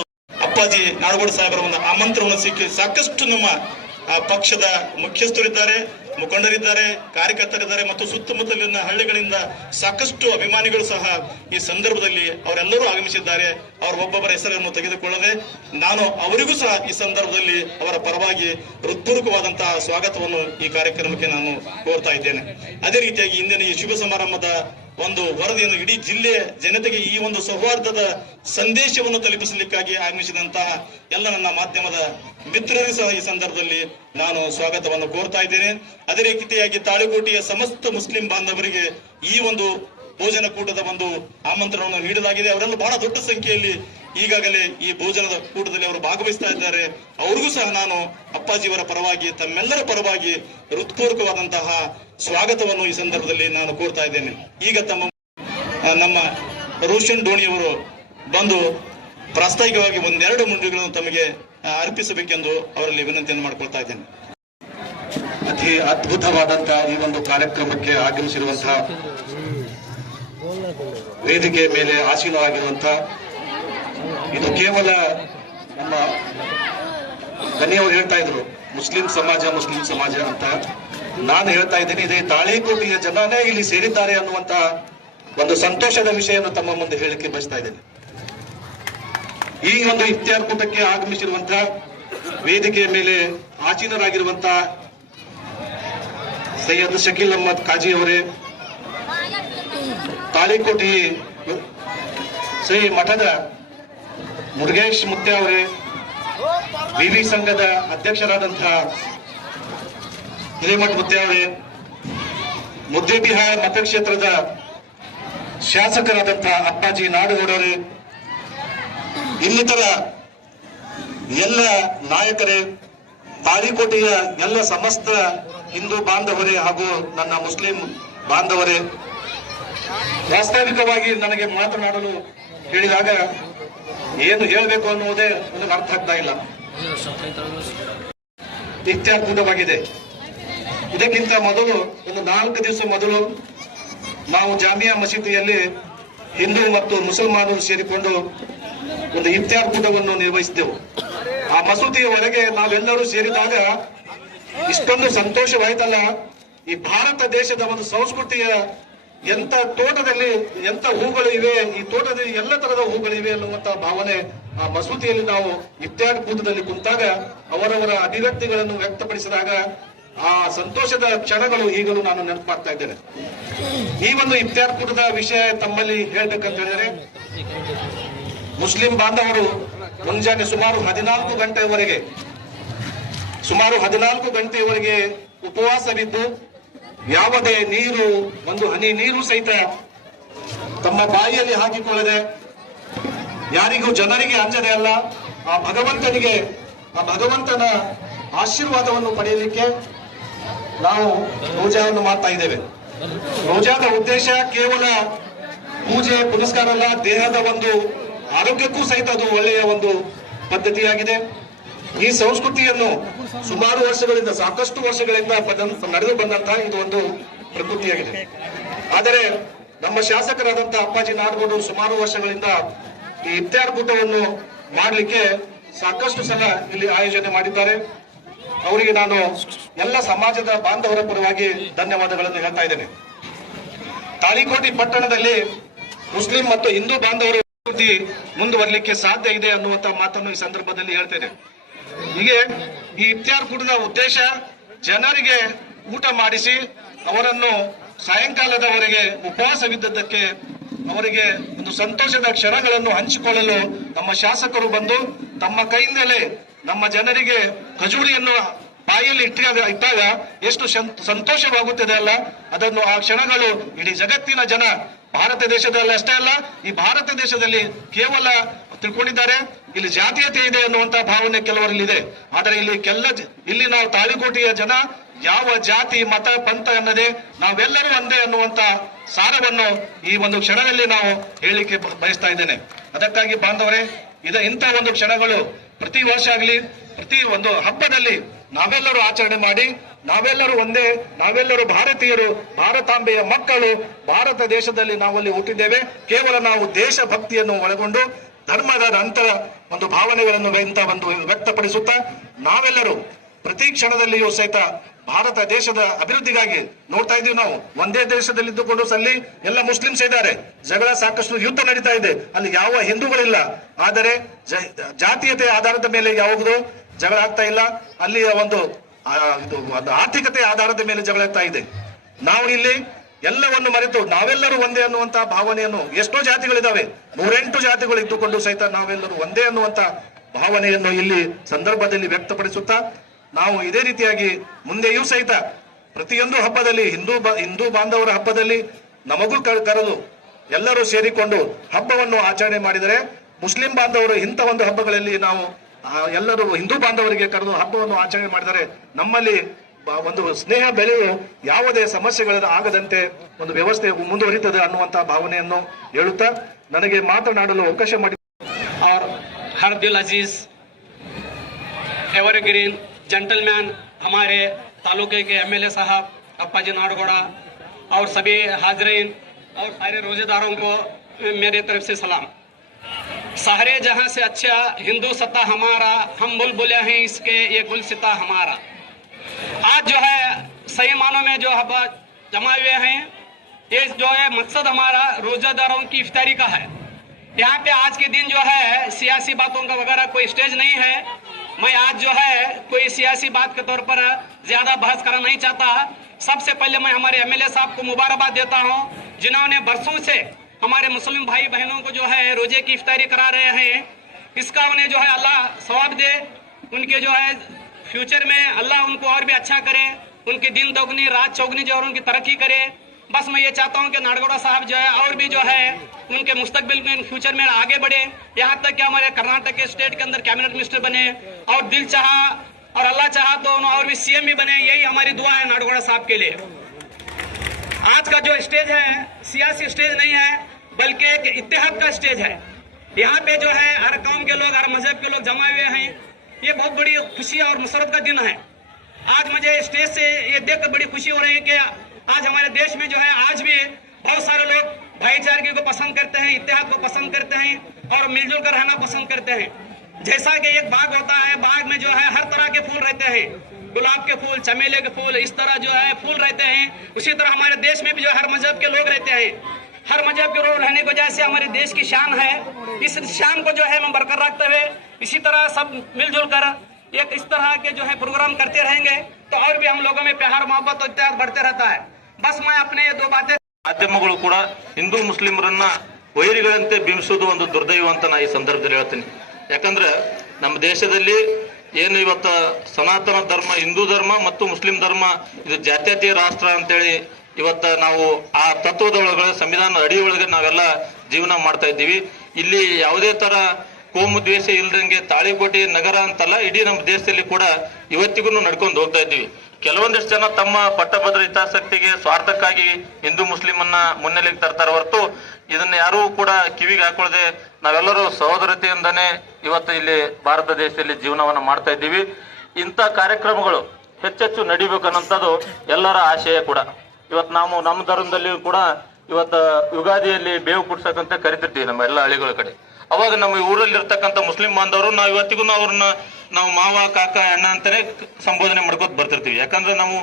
ಅಪ್ಪಾಜಿ ನಾಡಗೌಡ ಸಾಹೇಬರ ಒಂದು ಆಮಂತ್ರಣವನ್ನು ಸಿಕ್ಕಿ ಸಾಕಷ್ಟು ನಮ್ಮ ಪಕ್ಷದ ಮುಖ್ಯಸ್ಥರಿದ್ದಾರೆ, ಮುಖಂಡರಿದ್ದಾರೆ, ಕಾರ್ಯಕರ್ತರಿದ್ದಾರೆ ಮತ್ತು ಸುತ್ತಮುತ್ತಲಿನ ಹಳ್ಳಿಗಳಿಂದ ಸಾಕಷ್ಟು ಅಭಿಮಾನಿಗಳು ಸಹ ಈ ಸಂದರ್ಭದಲ್ಲಿ ಅವರೆಲ್ಲರೂ ಆಗಮಿಸಿದ್ದಾರೆ. ಅವರ ಒಬ್ಬೊಬ್ಬರ ಹೆಸರನ್ನು ತೆಗೆದುಕೊಳ್ಳದೆ ನಾನು ಅವರಿಗೂ ಸಹ ಈ ಸಂದರ್ಭದಲ್ಲಿ ಅವರ ಪರವಾಗಿ ಹೃತ್ಪೂರ್ವಕವಾದಂತಹ ಸ್ವಾಗತವನ್ನು ಈ ಕಾರ್ಯಕ್ರಮಕ್ಕೆ ನಾನು ಕೋರ್ತಾ ಇದ್ದೇನೆ. ಅದೇ ರೀತಿಯಾಗಿ ಇಂದಿನ ಈ ಶುಭ ಸಮಾರಂಭದ ಒಂದು ವರದಿಯನ್ನು ಇಡೀ ಜಿಲ್ಲೆಯ ಜನತೆಗೆ ಈ ಒಂದು ಸೌಹಾರ್ದದ ಸಂದೇಶವನ್ನು ತಲುಪಿಸಲಿಕ್ಕಾಗಿ ಆಗಮಿಸಿದಂತಹ ಎಲ್ಲ ನನ್ನ ಮಾಧ್ಯಮದ ಮಿತ್ರರಿಗೂ ಸಹ ಈ ಸಂದರ್ಭದಲ್ಲಿ ನಾನು ಸ್ವಾಗತವನ್ನು ಕೋರ್ತಾ ಇದ್ದೇನೆ. ಅದೇ ರೀತಿಯಾಗಿ ತಾಳಿಕೋಟೆಯ ಸಮಸ್ತ ಮುಸ್ಲಿಂ ಬಾಂಧವರಿಗೆ ಈ ಒಂದು ಭೋಜನ ಕೂಟದ ಒಂದು ಆಮಂತ್ರಣವನ್ನು ನೀಡಲಾಗಿದೆ. ಅವರೆಲ್ಲ ಬಹಳ ದೊಡ್ಡ ಸಂಖ್ಯೆಯಲ್ಲಿ ಈಗಾಗಲೇ ಈ ಭೋಜನದ ಕೂಟದಲ್ಲಿ ಅವರು ಭಾಗವಹಿಸ್ತಾ ಇದ್ದಾರೆ. ಅವರಿಗೂ ಸಹ ನಾನು ಅಪ್ಪಾಜಿಯವರ ಪರವಾಗಿ ತಮ್ಮೆಲ್ಲರ ಪರವಾಗಿ ಹೃತ್ಪೂರ್ವಕವಾದಂತಹ ಸ್ವಾಗತವನ್ನು ಈ ಸಂದರ್ಭದಲ್ಲಿ ನಾನು ಕೋರ್ತಾ ಇದ್ದೇನೆ. ಈಗ ನಮ್ಮ ರೋಷನ್ ಡೋಣಿಯವರು ಬಂದು ಪ್ರಾಸ್ತಾವಿಕವಾಗಿ ಒಂದೆರಡು ಮುಂಡಿಗಳನ್ನು ತಮಗೆ ಅರ್ಪಿಸಬೇಕೆಂದು ಅವರಲ್ಲಿ ವಿನಂತಿಯನ್ನು ಮಾಡಿಕೊಳ್ತಾ ಇದ್ದೇನೆ. ಅತಿ ಅದ್ಭುತವಾದಂತಹ ಈ ಒಂದು ಕಾರ್ಯಕ್ರಮಕ್ಕೆ ಆಗಮಿಸಿರುವಂತಹ ವೇದಿಕೆ ಮೇಲೆ ಆಸೀನವಾಗಿರುವಂತಹ ಇದು ಕೇವಲ ನಮ್ಮ ಗಣಿಯವರು ಹೇಳ್ತಾ ಇದ್ರು ಮುಸ್ಲಿಂ ಸಮಾಜ ಅಂತ. ನಾನು ಹೇಳ್ತಾ ಇದ್ದೀನಿ ಇದೇ ತಾಳಿಕೋಟೆಯ ಜನನೇ ಇಲ್ಲಿ ಸೇರಿದ್ದಾರೆ ಅನ್ನುವಂತ ಒಂದು ಸಂತೋಷದ ವಿಷಯವನ್ನು ತಮ್ಮ ಮುಂದೆ ಹೇಳಿಕೆ ಬಯಸ್ತಾ ಇದ್ದೇನೆ. ಈ ಒಂದು ಇಫ್ತಿಯಾರ್ ಕೂಟಕ್ಕೆ ಆಗಮಿಸಿರುವಂತಹ ವೇದಿಕೆಯ ಮೇಲೆ ಆಸೀನರಾಗಿರುವಂತಹ ಸೈಯದ್ ಶಕೀಲ್ ಅಹಮದ್ ಖಾಜಿ ಅವರೇ, ತಾಳಿಕೋಟೆ ಶ್ರೀ ಮಠದ ಮುರುಗೇಶ್ ಮುತ್ಯ ಅವರೇ, ವಿವಿ ಸಂಘದ ಅಧ್ಯಕ್ಷರಾದಂತಹ ಹಿರೇಮಠ ಮುತ್ಯ ಅವರೇ, ಮುದ್ದೇಬಿಹಾರ ಮತಕ್ಷೇತ್ರದ ಶಾಸಕರಾದಂತಹ ಅಪ್ಪಾಜಿ ನಾಡಗೌಡರೇ, ಇನ್ನಿತರ ಎಲ್ಲ ನಾಯಕರೇ, ತಾಳಿಕೋಟೆಯ ಎಲ್ಲ ಸಮಸ್ತ ಹಿಂದೂ ಬಾಂಧವರೇ ಹಾಗೂ ನನ್ನ ಮುಸ್ಲಿಂ ಬಾಂಧವರೇ, ವಾಸ್ತವಿಕವಾಗಿ ನನಗೆ ಮಾತನಾಡಲು ಹೇಳಿದಾಗ ಏನು ಹೇಳಬೇಕು ಅನ್ನುವುದೇ ನನಗೆ ಅರ್ಥ ಆಗ್ತಾ ಇಲ್ಲ. ಇತ್ಯದ್ಭುತವಾಗಿದೆ. ಇದಕ್ಕಿಂತ ಮೊದಲು ಒಂದು 4 ದಿವಸ ಮೊದಲು ನಾವು ಜಾಮಿಯಾ ಮಸೀದಿಯಲ್ಲಿ ಹಿಂದೂ ಮತ್ತು ಮುಸಲ್ಮಾನರು ಸೇರಿಕೊಂಡು ಒಂದು ಇಫ್ತಿಯಾರ್ ಕೂಟವನ್ನು ನಿರ್ವಹಿಸಿದ್ದೆವು. ಆ ಮಸೂದಿಯ ಹೊರಗೆ ನಾವೆಲ್ಲರೂ ಸೇರಿದಾಗ ಇಷ್ಟೊಂದು ಸಂತೋಷವಾಯ್ತಲ್ಲ. ಈ ಭಾರತ ದೇಶದ ಒಂದು ಸಂಸ್ಕೃತಿಯ ಎಂತ ತೋಟದಲ್ಲಿ ಎಂತ ಹೂಗಳು ಇವೆ, ಈ ತೋಟದಲ್ಲಿ ಎಲ್ಲ ತರದ ಹೂಗಳಿವೆ ಅನ್ನುವಂತ ಭಾವನೆ ಆ ಮಸೂದಿಯಲ್ಲಿ ನಾವು ಇಫ್ತಿಯಾರ್ ಕೂಟದಲ್ಲಿ ಕುಂತಾಗ ಅವರವರ ಅಭಿವ್ಯಕ್ತಿಗಳನ್ನು ವ್ಯಕ್ತಪಡಿಸಿದಾಗ ಆ ಸಂತೋಷದ ಕ್ಷಣಗಳು ಈಗಲೂ ನಾನು ನೆನಪು ಮಾಡ್ತಾ ಇದ್ದೇನೆ. ಈ ಒಂದು ಇಫ್ತಿಯಾರ್ ಕೂಟದ ವಿಷಯ ತಮ್ಮಲ್ಲಿ ಹೇಳ್ಬೇಕಂತ ಹೇಳಿದ್ರೆ, ಮುಸ್ಲಿಂ ಬಾಂಧವರು ಮುಂಜಾನೆ ಸುಮಾರು 14 ಗಂಟೆಯವರೆಗೆ ಉಪವಾಸವಿದ್ದು ಯಾವುದೇ ನೀರು, ಒಂದು ಹನಿ ನೀರು ಸಹಿತ ತಮ್ಮ ಬಾಯಿಯಲ್ಲಿ ಹಾಕಿಕೊಳ್ಳದೆ, ಯಾರಿಗೂ ಜನರಿಗೆ ಅಂಜದೆ ಅಲ್ಲ, ಆ ಭಗವಂತನ ಆಶೀರ್ವಾದವನ್ನು ಪಡೆಯಲಿಕ್ಕೆ ನಾವು ರೋಜಾವನ್ನು ಮಾಡ್ತಾ ಇದ್ದೇವೆ. ರೋಜಾದ ಉದ್ದೇಶ ಕೇವಲ ಪೂಜೆ ಪುನಸ್ಕಾರ ಅಲ್ಲ, ದೇಹದ ಒಂದು ಆರೋಗ್ಯಕ್ಕೂ ಸಹಿತ ಅದು ಒಳ್ಳೆಯ ಒಂದು ಪದ್ಧತಿಯಾಗಿದೆ. ಈ ಸಂಸ್ಕೃತಿಯನ್ನು ಸುಮಾರು ವರ್ಷಗಳಿಂದ, ಸಾಕಷ್ಟು ವರ್ಷಗಳಿಂದ ನಡೆದು ಬಂದಂತಹ ಇದು ಒಂದು ಪ್ರಕೃತಿಯಾಗಿದೆ. ಆದರೆ ನಮ್ಮ ಶಾಸಕರಾದಂತಹ ಅಪ್ಪಾಜಿ ನಾಡಗೌಡರು ಸುಮಾರು ವರ್ಷಗಳಿಂದ ಈ ಇಫ್ತಿಯಾರ್ ಕೂಟವನ್ನು ಮಾಡಲಿಕ್ಕೆ ಸಾಕಷ್ಟು ಸಲ ಇಲ್ಲಿ ಆಯೋಜನೆ ಮಾಡಿದ್ದಾರೆ. ಅವರಿಗೆ ನಾನು ಎಲ್ಲ ಸಮಾಜದ ಬಾಂಧವರ ಪರವಾಗಿ ಧನ್ಯವಾದಗಳನ್ನು ಹೇಳ್ತಾ ಇದ್ದೇನೆ. ತಾಳಿಕೋಟೆ ಪಟ್ಟಣದಲ್ಲಿ ಮುಸ್ಲಿಂ ಮತ್ತು ಹಿಂದೂ ಬಾಂಧವರು ಮುಂದುವರಲಿಕ್ಕೆ ಸಾಧ್ಯ ಇದೆ ಅನ್ನುವಂತ ಮಾತನ್ನು ಈ ಸಂದರ್ಭದಲ್ಲಿ ಹೇಳ್ತೇನೆ. ಹೀಗೆ ಈ ಇಫ್ತಿಯಾರ್ ಕೂಟದ ಉದ್ದೇಶ ಜನರಿಗೆ ಊಟ ಮಾಡಿಸಿ ಅವರನ್ನು ಸಾಯಂಕಾಲದವರೆಗೆ ಉಪವಾಸವಿದ್ದದ್ದಕ್ಕೆ ಅವರಿಗೆ ಒಂದು ಸಂತೋಷದ ಕ್ಷಣಗಳನ್ನು ಹಂಚಿಕೊಳ್ಳಲು ನಮ್ಮ ಶಾಸಕರು ಬಂದು ತಮ್ಮ ಕೈಯಿಂದಲೇ ನಮ್ಮ ಜನರಿಗೆ ಖಜೂರಿಯನ್ನು ಬಾಯಲ್ಲಿ ಇಟ್ಟಾಗ ಎಷ್ಟು ಸಂತೋಷವಾಗುತ್ತದೆ ಅಲ್ಲ, ಅದನ್ನು ಆ ಕ್ಷಣಗಳು ಇಡೀ ಜಗತ್ತಿನ ಜನ ಭಾರತ ದೇಶದಲ್ಲಿ ಅಷ್ಟೇ ಅಲ್ಲ, ಈ ಭಾರತ ದೇಶದಲ್ಲಿ ಕೇವಲ ತಿಳ್ಕೊಂಡಿದ್ದಾರೆ ಇಲ್ಲಿ ಜಾತೀಯತೆ ಇದೆ ಅನ್ನುವಂತ ಭಾವನೆ ಕೆಲವರಲ್ಲಿದೆ. ಆದರೆ ಇಲ್ಲಿ ನಾವು ತಾಳಿಕೋಟೆಯ ಜನ ಯಾವ ಜಾತಿ ಮತ ಪಂಥ ಅನ್ನದೇ ನಾವೆಲ್ಲರೂ ಒಂದೇ ಅನ್ನುವಂತ ಸಾರವನ್ನು ಈ ಒಂದು ಕ್ಷಣದಲ್ಲಿ ನಾವು ಹೇಳಿಕೆ ಬಯಸ್ತಾ ಇದ್ದೇನೆ. ಅದಕ್ಕಾಗಿ ಬಾಂಧವರೇ, ಇಂಥ ಒಂದು ಕ್ಷಣಗಳು ಪ್ರತಿ ವರ್ಷ ಆಗಲಿ, ಪ್ರತಿ ಒಂದು ಹಬ್ಬದಲ್ಲಿ ನಾವೆಲ್ಲರೂ ಆಚರಣೆ ಮಾಡಿ, ನಾವೆಲ್ಲರೂ ಒಂದೇ, ನಾವೆಲ್ಲರೂ ಭಾರತೀಯರು, ಭಾರತಾಂಬೆಯ ಮಕ್ಕಳು, ಭಾರತ ದೇಶದಲ್ಲಿ ನಾವಲ್ಲಿ ಹುಟ್ಟಿದ್ದೇವೆ. ಕೇವಲ ನಾವು ದೇಶಭಕ್ತಿಯನ್ನು ಒಳಗೊಂಡು ಧರ್ಮದ ನಂತರ ಒಂದು ಭಾವನೆಗಳನ್ನು ವ್ಯಕ್ತಪಡಿಸುತ್ತಾ ನಾವೆಲ್ಲರೂ ಪ್ರತಿ ಕ್ಷಣದಲ್ಲಿಯೂ ಸಹಿತ ಭಾರತ ದೇಶದ ಅಭಿವೃದ್ಧಿಗಾಗಿ ನೋಡ್ತಾ ಇದ್ದೀವಿ. ನಾವು ಒಂದೇ ದೇಶದಲ್ಲಿದ್ದುಕೊಂಡು ಅಲ್ಲಿ ಎಲ್ಲ ಮುಸ್ಲಿಮ್ಸ್ ಇದ್ದಾರೆ, ಜಗಳ ಸಾಕಷ್ಟು ಯುದ್ಧ ನಡೀತಾ ಇದೆ, ಅಲ್ಲಿ ಯಾವ ಹಿಂದೂಗಳಿಲ್ಲ. ಆದರೆ ಜಾತೀಯತೆ ಆಧಾರದ ಮೇಲೆ ಯಾವುದೋ ಜಗಳ ಆಗ್ತಾ ಇಲ್ಲ, ಅಲ್ಲಿ ಒಂದು ಆರ್ಥಿಕತೆ ಆಧಾರದ ಮೇಲೆ ಜಗಳ ಆಗ್ತಾ ಇದೆ. ನಾವು ಇಲ್ಲಿ ಎಲ್ಲವನ್ನು ಮರೆತು ನಾವೆಲ್ಲರೂ ಒಂದೇ ಅನ್ನುವಂತ ಭಾವನೆಯನ್ನು, ಎಷ್ಟೋ ಜಾತಿಗಳಿದ್ದಾವೆ, 108 ಜಾತಿಗಳು ಇದ್ದುಕೊಂಡು ಸಹಿತ ನಾವೆಲ್ಲರೂ ಒಂದೇ ಅನ್ನುವಂತ ಭಾವನೆಯನ್ನು ಇಲ್ಲಿ ಸಂದರ್ಭದಲ್ಲಿ ವ್ಯಕ್ತಪಡಿಸುತ್ತಾ ನಾವು ಇದೇ ರೀತಿಯಾಗಿ ಮುಂದೆಯೂ ಸಹಿತ ಪ್ರತಿಯೊಂದು ಹಬ್ಬದಲ್ಲಿ ಹಿಂದೂ ಬಾಂಧವರ ಹಬ್ಬದಲ್ಲಿ ನಮಗೂ ಕರೆದು ಎಲ್ಲರೂ ಸೇರಿಕೊಂಡು ಹಬ್ಬವನ್ನು ಆಚರಣೆ ಮಾಡಿದರೆ, ಮುಸ್ಲಿಂ ಬಾಂಧವರು ಇಂಥ ಒಂದು ಹಬ್ಬಗಳಲ್ಲಿ ನಾವು ಎಲ್ಲರೂ ಹಿಂದೂ ಬಾಂಧವರಿಗೆ ಕರೆದು ಹಬ್ಬವನ್ನು ಆಚರಣೆ ಮಾಡಿದರೆ ನಮ್ಮಲ್ಲಿ ಒಂದು ಸ್ನೇಹ ಬೆಳೆಯು ಯಾವುದೇ ಸಮಸ್ಯೆಗಳ ಆಗದಂತೆ ಒಂದು ವ್ಯವಸ್ಥೆ ಮುಂದುವರಿತದೆ ಅನ್ನುವಂತಹ ಭಾವನೆಯನ್ನು ಹೇಳುತ್ತಾ ನನಗೆ ಮಾತನಾಡಲು ಅವಕಾಶ ಮಾಡಿ. और हर दिल अजीज एवरग्रीन जेंटलमैन हमारे तालुके के एमएलए साहब अप्पाजी नाडगौड़ा और सभी हाजरीन और सारे रोजेदारों को मेरे तरफ से सलाम। सारे जहां से अच्छा हिंदू सत्ता हमारा, हम बुलबुले हैं इसके, ये गुल सिता हमारा। आज जो है सही मानों में जो हब्बा जमा हुए हैं, ये जो है मकसद हमारा रोजेदारों की इफ्तारी का है। यहाँ पे आज के दिन जो है सियासी बातों का वगैरह कोई स्टेज नहीं है। मैं आज जो है कोई सियासी बात के तौर पर ज्यादा बहस करना नहीं चाहता। सबसे पहले मैं हमारे एमएलए साहब को मुबारकबाद देता हूँ, जिन्होंने बरसों से हमारे मुस्लिम भाई बहनों को जो है रोजे की इफ्तारी करा रहे हैं। इसका उन्हें जो है अल्लाह सवाब दे, उनके जो है फ्यूचर में अल्लाह उनको और भी अच्छा करे, उनकी दिन दोगुनी रात चौगुनी जो और उनकी तरक्की करे। बस मैं ये चाहता हूँ कि नाडगौड़ा साहब जो है और भी जो है उनके मुस्तकबिल में फ्यूचर में आगे बढ़े, यहाँ तक कि हमारे कर्नाटक के स्टेट के अंदर कैबिनेट मिनिस्टर बने और दिल चाहा और अल्लाह चाहा तो और भी सीएम भी बने। यही हमारी दुआ है नाडगौड़ा साहब के लिए। आज का जो स्टेज है सियासी स्टेज नहीं है, बल्कि एक इत्तेहाद का स्टेज है। यहाँ पे जो है हर कौम के लोग, हर मजहब के लोग जमा हुए हैं। ये बहुत बड़ी खुशी और मुसरत का दिन है। आज मुझे स्टेज से ये देखकर बड़ी खुशी हो रही है कि आज हमारे देश में जो है आज भी बहुत सारे लोग भाईचारे को पसंद करते हैं, इत्तेहाद को पसंद करते हैं और मिलजुल कर रहना पसंद करते हैं। जैसा कि एक बाग होता है, बाग में जो है हर तरह के फूल रहते हैं, गुलाब के फूल, चमेले के फूल, इस तरह जो है फूल रहते हैं। उसी तरह हमारे देश में भी जो हर मजहब के लोग रहते हैं। हर मजहब के लोग रहने की वजह से हमारे देश की शान है। इस शान को जो है हम बरकरार रखते हुए इसी तरह सब मिलजुल कर एक इस तरह के जो है प्रोग्राम करते रहेंगे तो और भी हम लोगों में प्यार मोहब्बत और इत्तेहाद बढ़ते रहता है। बस मैं अपने ये दो बातें ಮಾಧ್ಯಮಗಳು ಕೂಡ ಹಿಂದೂ ಮುಸ್ಲಿಮರನ್ನ ವೈರಿಗಳಂತೆ ಬಿಂಬಿಸೋದು ಒಂದು ದುರ್ದೈವ ಅಂತ ನಾ ಈ ಸಂದರ್ಭದಲ್ಲಿ ಹೇಳ್ತೀನಿ. ಯಾಕಂದ್ರೆ ನಮ್ಮ ದೇಶದಲ್ಲಿ ಏನು ಇವತ್ತು ಸನಾತನ ಧರ್ಮ, ಹಿಂದೂ ಧರ್ಮ ಮತ್ತು ಮುಸ್ಲಿಂ ಧರ್ಮ ಇದು ಜಾತ್ಯತೀಯ ರಾಷ್ಟ್ರ ಅಂತೇಳಿ ಇವತ್ತು ನಾವು ಆ ತತ್ವದ ಒಳಗಡೆ ಸಂವಿಧಾನದ ಅಡಿಯೊಳಗೆ ನಾವೆಲ್ಲ ಜೀವನ ಮಾಡ್ತಾ ಇದ್ದೀವಿ. ಇಲ್ಲಿ ಯಾವುದೇ ತರ ಕೋಮು ದ್ವೇಷ ಇಲ್ದಂಗೆ ತಾಳಿಕೋಟೆ ನಗರ ಅಂತಲ್ಲ, ಇಡೀ ನಮ್ಮ ದೇಶದಲ್ಲಿ ಕೂಡ ಇವತ್ತಿಗೂ ನಡ್ಕೊಂಡು ಹೋಗ್ತಾ ಇದ್ದೀವಿ. ಕೆಲವೊಂದಿಷ್ಟು ಜನ ತಮ್ಮ ಪಟ್ಟಭದ್ರ ಹಿತಾಸಕ್ತಿಗೆ ಸ್ವಾರ್ಥಕ್ಕಾಗಿ ಹಿಂದೂ ಮುಸ್ಲಿಮನ್ನ ಮುನ್ನೆಲೆಗೆ ತರ್ತಾರೆ ಹೊರತು ಇದನ್ನ ಯಾರೂ ಕೂಡ ಕಿವಿಗೆ ಹಾಕೊಳ್ಳದೆ ನಾವೆಲ್ಲರೂ ಸಹೋದರತೆಯಿಂದನೇ ಇವತ್ತು ಇಲ್ಲಿ ಭಾರತ ದೇಶದಲ್ಲಿ ಜೀವನವನ್ನ ಮಾಡ್ತಾ ಇದ್ದೀವಿ. ಇಂಥ ಕಾರ್ಯಕ್ರಮಗಳು ಹೆಚ್ಚೆಚ್ಚು ನಡಿಬೇಕನ್ನೋಂಥದ್ದು ಎಲ್ಲರ ಆಶಯ ಕೂಡ. ಇವತ್ತು ನಾವು ನಮ್ಮ ಧರ್ಮದಲ್ಲಿ ಕೂಡ ಇವತ್ತು ಯುಗಾದಿಯಲ್ಲಿ ಬೇವು ಕುಡ್ಸಕ್ಕಂತ ಕರಿತಿರ್ತೀವಿ ನಮ್ಮ ಎಲ್ಲ ಹಳ್ಳಿಗಳ ಕಡೆ. ಅವಾಗ ನಮ್ಮ ಊರಲ್ಲಿ ಇರ್ತಕ್ಕಂಥ ಮುಸ್ಲಿಂ ಬಾಂಧವರು ನಾವು ಇವತ್ತಿಗೂ ಅವ್ರನ್ನ ನಾವು ಮಾವ, ಕಾಕ, ಅಣ್ಣ ಅಂತಾನೆ ಸಂಬೋಧನೆ ಮಾಡ್ಕೋತ ಬರ್ತಿರ್ತೀವಿ. ಯಾಕಂದ್ರೆ ನಾವು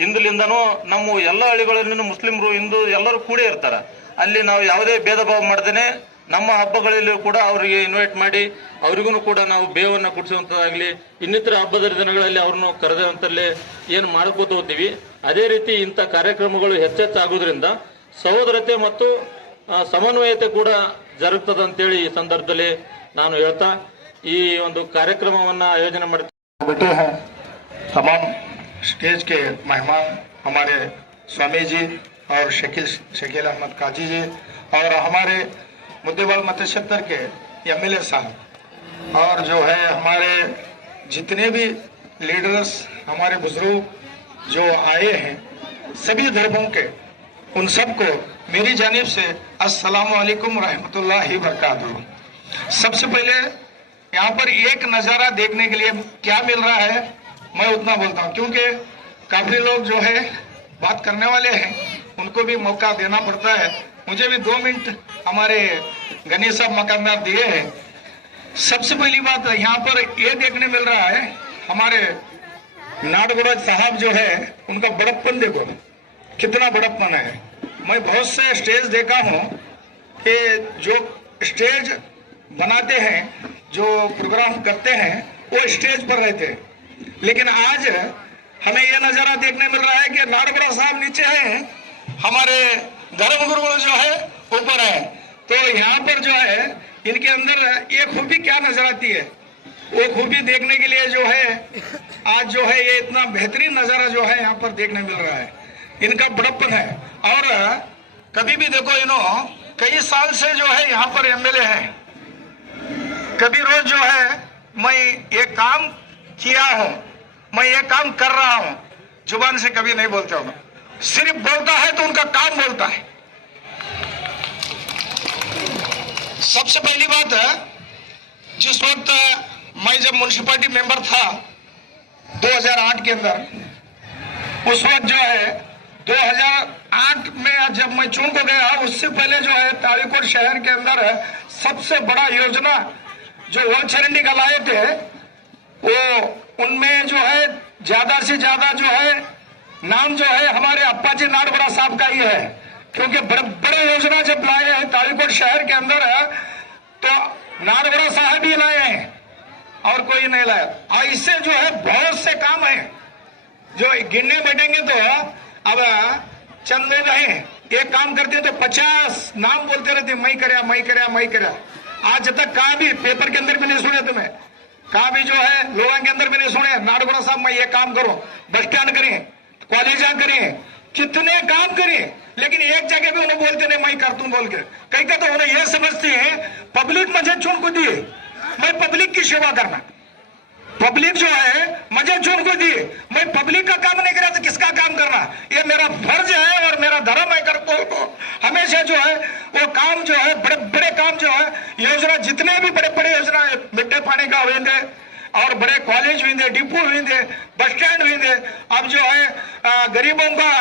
ಹಿಂದಲಿಂದನೂ ನಮ್ಮ ಎಲ್ಲ ಹಳ್ಳಿಗಳಲ್ಲಿ ಮುಸ್ಲಿಮರು ಹಿಂದೂ ಎಲ್ಲರೂ ಕೂಡೇ ಇರ್ತಾರ. ಅಲ್ಲಿ ನಾವು ಯಾವುದೇ ಭೇದ ಭಾವ ಮಾಡ್ದೇನೆ ನಮ್ಮ ಹಬ್ಬಗಳಲ್ಲಿ ಕೂಡ ಅವರಿಗೆ ಇನ್ವೈಟ್ ಮಾಡಿ ಅವರಿಗೂ ಕೂಡ ನಾವು ಬೇವನ್ನು ಕುಡಿಸುವಂಥದ್ದಾಗಲಿ ಇನ್ನಿತರ ಹಬ್ಬದ ದಿನಗಳಲ್ಲಿ ಅವ್ರನ್ನು ಕರೆದಂತಲ್ಲಿ ಏನು ಮಾಡ್ಕೋತ ಹೋಗ್ತೀವಿ. ಅದೇ ರೀತಿ ಇಂಥ ಕಾರ್ಯಕ್ರಮಗಳು ಹೆಚ್ಚೆಚ್ಚಾಗುವುದರಿಂದ ಸಹೋದರತೆ ಮತ್ತು ಸಮನ್ವಯತೆ ಕೂಡ ಜರುಗ್ತದೆ ಅಂತೇಳಿ ಈ ಸಂದರ್ಭದಲ್ಲಿ ನಾನು ಹೇಳ್ತಾ ಈ ಒಂದು ಕಾರ್ಯಕ್ರಮವನ್ನ ಆಯೋಜನೆ ಮಾಡ್ತೀನಿ. बैठे हैं तमाम स्टेज के मेहमान हमारे स्वामी जी और शकील अहमद काजी जी और हमारे मुद्देवाल मतक्षेत्र के एमएलए साहब और जो है हमारे जितने भी लीडर्स हमारे बुजुर्ग जो आए हैं सभी धर्मों के, उन सबको मेरी जानिब से अस्सलाम वालेकुम रहमतुल्लाहि बरकातुहू। सबसे पहले यहाँ पर एक नज़ारा देखने के लिए क्या मिल रहा है मैं उतना बोलता हूँ, क्योंकि काफी लोग जो है बात करने वाले हैं, उनको भी मौका देना पड़ता है। मुझे भी 2 मिनट हमारे गणेश साहब मकानदार दिए हैं। सबसे पहली बात यहाँ पर ये देखने मिल रहा है, हमारे नाडगोड़ा साहब जो है उनका बड़प्पन देखो, कितना बड़प्पन है। मैं बहुत से स्टेज देखा हूँ कि जो स्टेज बनाते हैं, जो प्रोग्राम करते हैं, वो स्टेज पर रहते हैं, लेकिन आज हमें यह नजारा देखने मिल रहा है कि नाडगोड़ा साहब नीचे हैं, हमारे धर्मगुरु जो है ऊपर है। तो यहाँ पर जो है इनके अंदर ये खूबी क्या नजर आती है, वो खूबी देखने के लिए जो है आज जो है ये इतना बेहतरीन नजारा जो है यहाँ पर देखने मिल रहा है। इनका बड़प्पन है। और कभी भी देखो कई साल से जो है यहाँ पर एमएलए है, कभी रोज जो है मैं ये काम किया हूँ, मैं ये काम कर रहा हूँ, जुबान से कभी नहीं बोलता हूँ, सिर्फ बोलता है तो उनका काम बोलता है। सबसे पहली बात है, जिस वक्त मैं जब म्युनिसिपैलिटी मेंबर था 2008 के अंदर, उस वक्त जो है 2008 में जब मैं चुन को गया, उससे पहले जो है तालीकोट शहर के अंदर सबसे बड़ा योजना जो वर्ल्ड चरंडी का लाए थे, वो उनमें जो है ज्यादा से ज्यादा जो है नाम जो है हमारे अप्पाजी नाडगोड़ा साहब का ही है, क्योंकि बड़े योजना जब लाए हैं तालीकोट शहर के अंदर तो नाडगोड़ा साहब ही लाए हैं और कोई नहीं लाया। और इससे जो है बहुत से काम है जो गिनने बैठेंगे तो अब चंद में रहे, एक काम करते तो 50 नाम बोलते रहते, मैं करया। आज तक कहा भी पेपर के अंदर भी नहीं सुने, तुम्हें कहा भी जो है लोगों के अंदर भी नहीं सुने नाडगोड़ा साहब मैं ये काम करूं, बस स्टैंड करें, कॉलेजा करें, कितने काम करें, लेकिन एक जगह भी उन्हें बोलते नहीं मैं कर दूं बोल के। कई का तो उन्हें यह समझते हैं पब्लिक मुझे चुन को दिए, मैं पब्लिक की सेवा करना, पब्लिक जो है मुझे चुन को दिए, मैं पब्लिक का काम नहीं करा तो किसका काम करना, ये मेरा फर्ज है और मेरा धर्म है। करते हो हमेशा जो है वो काम जो है बड़े बड़े काम जो है योजना, जितने भी बड़े बड़े योजना मिट्टी पानी का हुए और बड़े कॉलेज हुए, डिपो हुए, बस स्टैंड हुए, अब जो है गरीबों का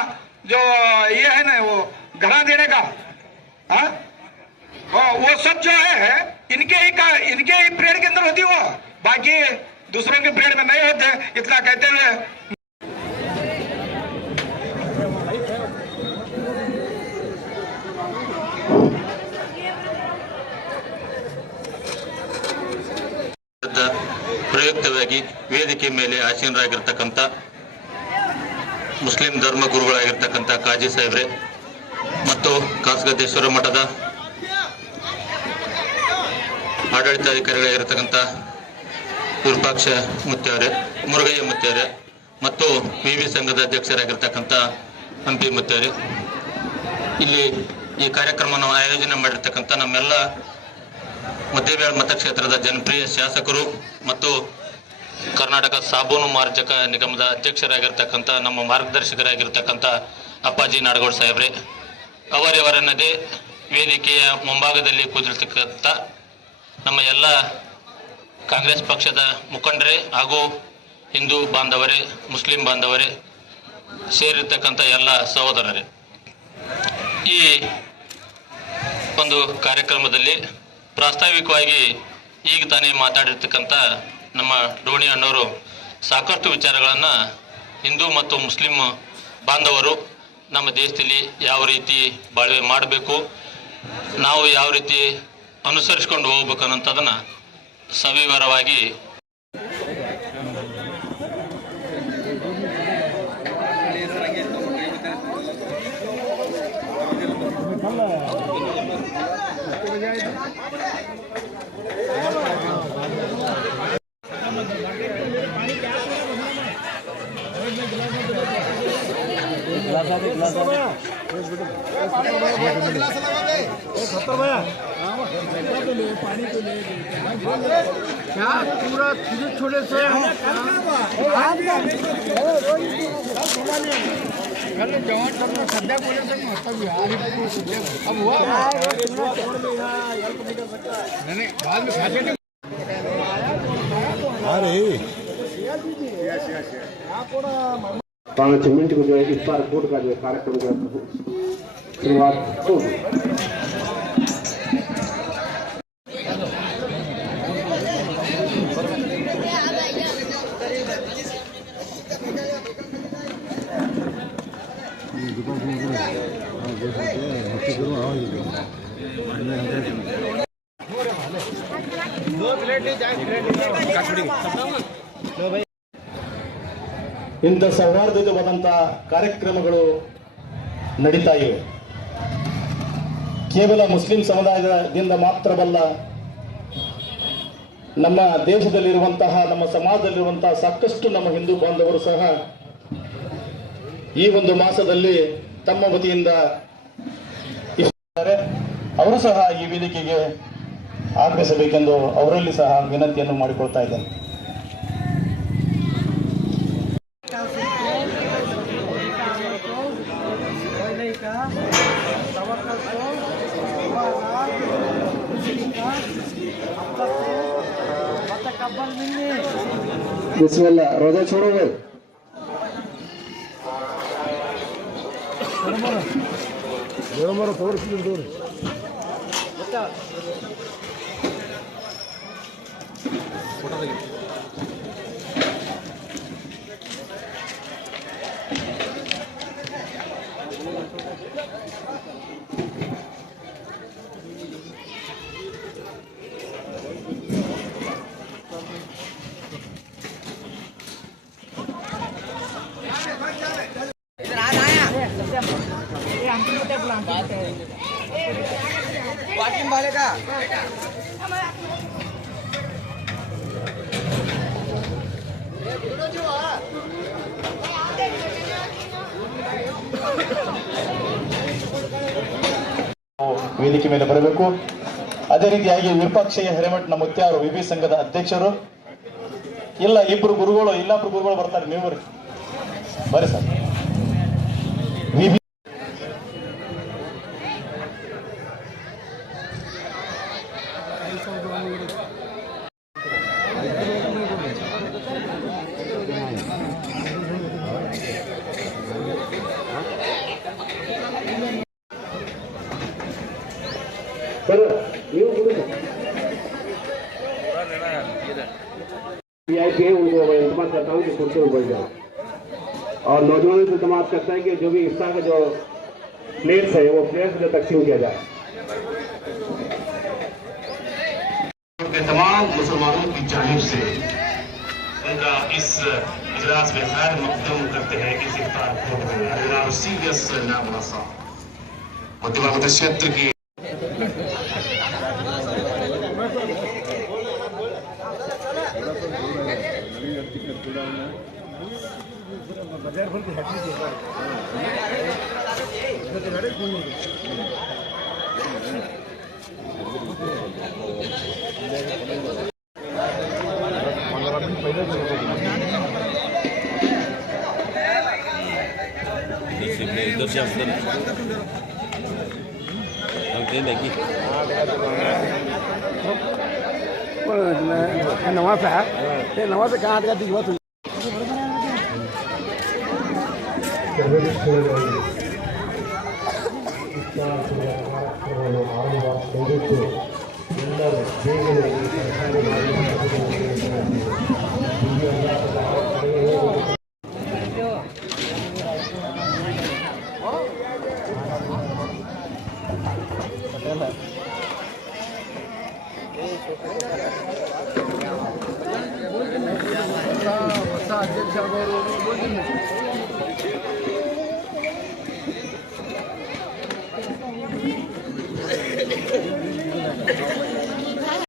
जो ये है ना वो घड़ा देने का, वो सब जो है इनके ही पीरियड के अंदर होती, वो बाकी दूसरों के पीरियड में नहीं होते। इतना कहते हुए ಪ್ರಯುಕ್ತವಾಗಿ ವೇದಿಕೆ ಮೇಲೆ ಆಸೀನರಾಗಿರ್ತಕ್ಕಂಥ ಮುಸ್ಲಿಂ ಧರ್ಮ ಗುರುಗಳಾಗಿರ್ತಕ್ಕಂಥ ಕಾಜಿ ಸಾಹೇಬ್ರೆ ಮತ್ತು ಕಾಸಗದ್ದೇಶ್ವರ ಮಠದ ಆಡಳಿತಾಧಿಕಾರಿಗಳಾಗಿರ್ತಕ್ಕಂಥ ವಿರೂಪಾಕ್ಷ ಮುತ್ಯಾರೆ, ಮುರುಗಯ್ಯ ಮುತ್ಯಾರೆ ಮತ್ತು ವಿವಿ ಸಂಘದ ಅಧ್ಯಕ್ಷರಾಗಿರ್ತಕ್ಕಂಥ ಹಂಪಿ ಮುತ್ಯಾರೆ, ಇಲ್ಲಿ ಈ ಕಾರ್ಯಕ್ರಮವನ್ನು ಆಯೋಜನೆ ಮಾಡಿರ್ತಕ್ಕಂಥ ನಮ್ಮೆಲ್ಲ ಮುದ್ದೇಬೇಳ ಮತಕ್ಷೇತ್ರದ ಜನಪ್ರಿಯ ಶಾಸಕರು ಮತ್ತು ಕರ್ನಾಟಕ ಸಾಬೂನು ಮಾರ್ಜಕ ನಿಗಮದ ಅಧ್ಯಕ್ಷರಾಗಿರ್ತಕ್ಕಂಥ ನಮ್ಮ ಮಾರ್ಗದರ್ಶಕರಾಗಿರ್ತಕ್ಕಂಥ ಅಪ್ಪಾಜಿ ನಾಡಗೌಡ ಸಾಹೇಬ್ರೆ, ಅವರವರನ್ನದೇ ವೇದಿಕೆಯ ಮುಂಭಾಗದಲ್ಲಿ ಕೂತಿರ್ತಕ್ಕಂಥ ನಮ್ಮ ಎಲ್ಲ ಕಾಂಗ್ರೆಸ್ ಪಕ್ಷದ ಮುಖಂಡರೇ ಹಾಗೂ ಹಿಂದೂ ಬಾಂಧವರೇ, ಮುಸ್ಲಿಂ ಬಾಂಧವರೇ ಸೇರಿರ್ತಕ್ಕಂಥ ಎಲ್ಲ ಸಹೋದರರೇ, ಈ ಒಂದು ಕಾರ್ಯಕ್ರಮದಲ್ಲಿ ಪ್ರಾಸ್ತಾವಿಕವಾಗಿ ಈಗ ತಾನೇ ಮಾತಾಡಿರ್ತಕ್ಕಂಥ ನಮ್ಮ ಡೋಣಿ ಅಣ್ಣವರು ಸಾಕಷ್ಟು ವಿಚಾರಗಳನ್ನು ಹಿಂದೂ ಮತ್ತು ಮುಸ್ಲಿಂ ಬಾಂಧವರು ನಮ್ಮ ದೇಶದಲ್ಲಿ ಯಾವ ರೀತಿ ಬಾಳ್ವೆ ಮಾಡಬೇಕು, ನಾವು ಯಾವ ರೀತಿ ಅನುಸರಿಸಿಕೊಂಡು ಹೋಗ್ಬೇಕು ಅನ್ನೋಂಥದ್ದನ್ನು ಸವಿವರವಾಗಿ क्या पूरा छोटे से जवान करना सध्या बोले अब हुआ नहीं बाद में साझे पाँच मिनट को जो है इफ्तार कोड का जो है कार्यक्रम का शुरुआत होगी। ಇಂಥ ಸೌಹಾರ್ದಯುತವಾದಂತಹ ಕಾರ್ಯಕ್ರಮಗಳು ನಡೀತಾ ಇವೆ. ಕೇವಲ ಮುಸ್ಲಿಂ ಸಮುದಾಯದಿಂದ ಮಾತ್ರವಲ್ಲ, ನಮ್ಮ ದೇಶದಲ್ಲಿರುವಂತಹ, ನಮ್ಮ ಸಮಾಜದಲ್ಲಿರುವಂತಹ ಸಾಕಷ್ಟು ನಮ್ಮ ಹಿಂದೂ ಬಾಂಧವರು ಸಹ ಈ ಒಂದು ಮಾಸದಲ್ಲಿ ತಮ್ಮ ವತಿಯಿಂದ ಇದ್ದಾರೆ. ಅವರು ಸಹ ಈ ವೇದಿಕೆಗೆ ಆಗಮಿಸಬೇಕೆಂದು ಅವರಲ್ಲಿ ಸಹ ವಿನಂತಿಯನ್ನು ಮಾಡಿಕೊಳ್ತಾ ಇದ್ದೇನೆ. बिस्मिल्लाह, रोजा छोड़ोगे? ವೇದಿಕೆ ಮೇಲೆ ಬರಬೇಕು. ಅದೇ ರೀತಿಯಾಗಿ ವಿಪಕ್ಷೀಯ ಹಿರೇಮಠನ ಮುತ್ಯಾರು ವಿವಿ ಸಂಘದ ಅಧ್ಯಕ್ಷರು, ಇಲ್ಲ ಇಬ್ಬರು ಗುರುಗಳು, ಇಲ್ಲೊಬ್ರು ಗುರುಗಳು ಬರ್ತಾರೆ, ನೀವು ಬರ್ರಿ ಸರ್. ವಿವಿ उनको इंतजाम करता हूँ कि कुर्सी में बैठ जाओ, और नौजवानों से इंतजाम करता है कि जो भी इफ्तार का जो प्लेट्स है वो प्लेट्स जो तकसीम किया जाए. तमाम मुसलमानों की जानिब से उनका इस इजलास में खैर मकदम करते हैं इस इफ्तार को क्षेत्र की नवा सा कहाँ अध्यक्ष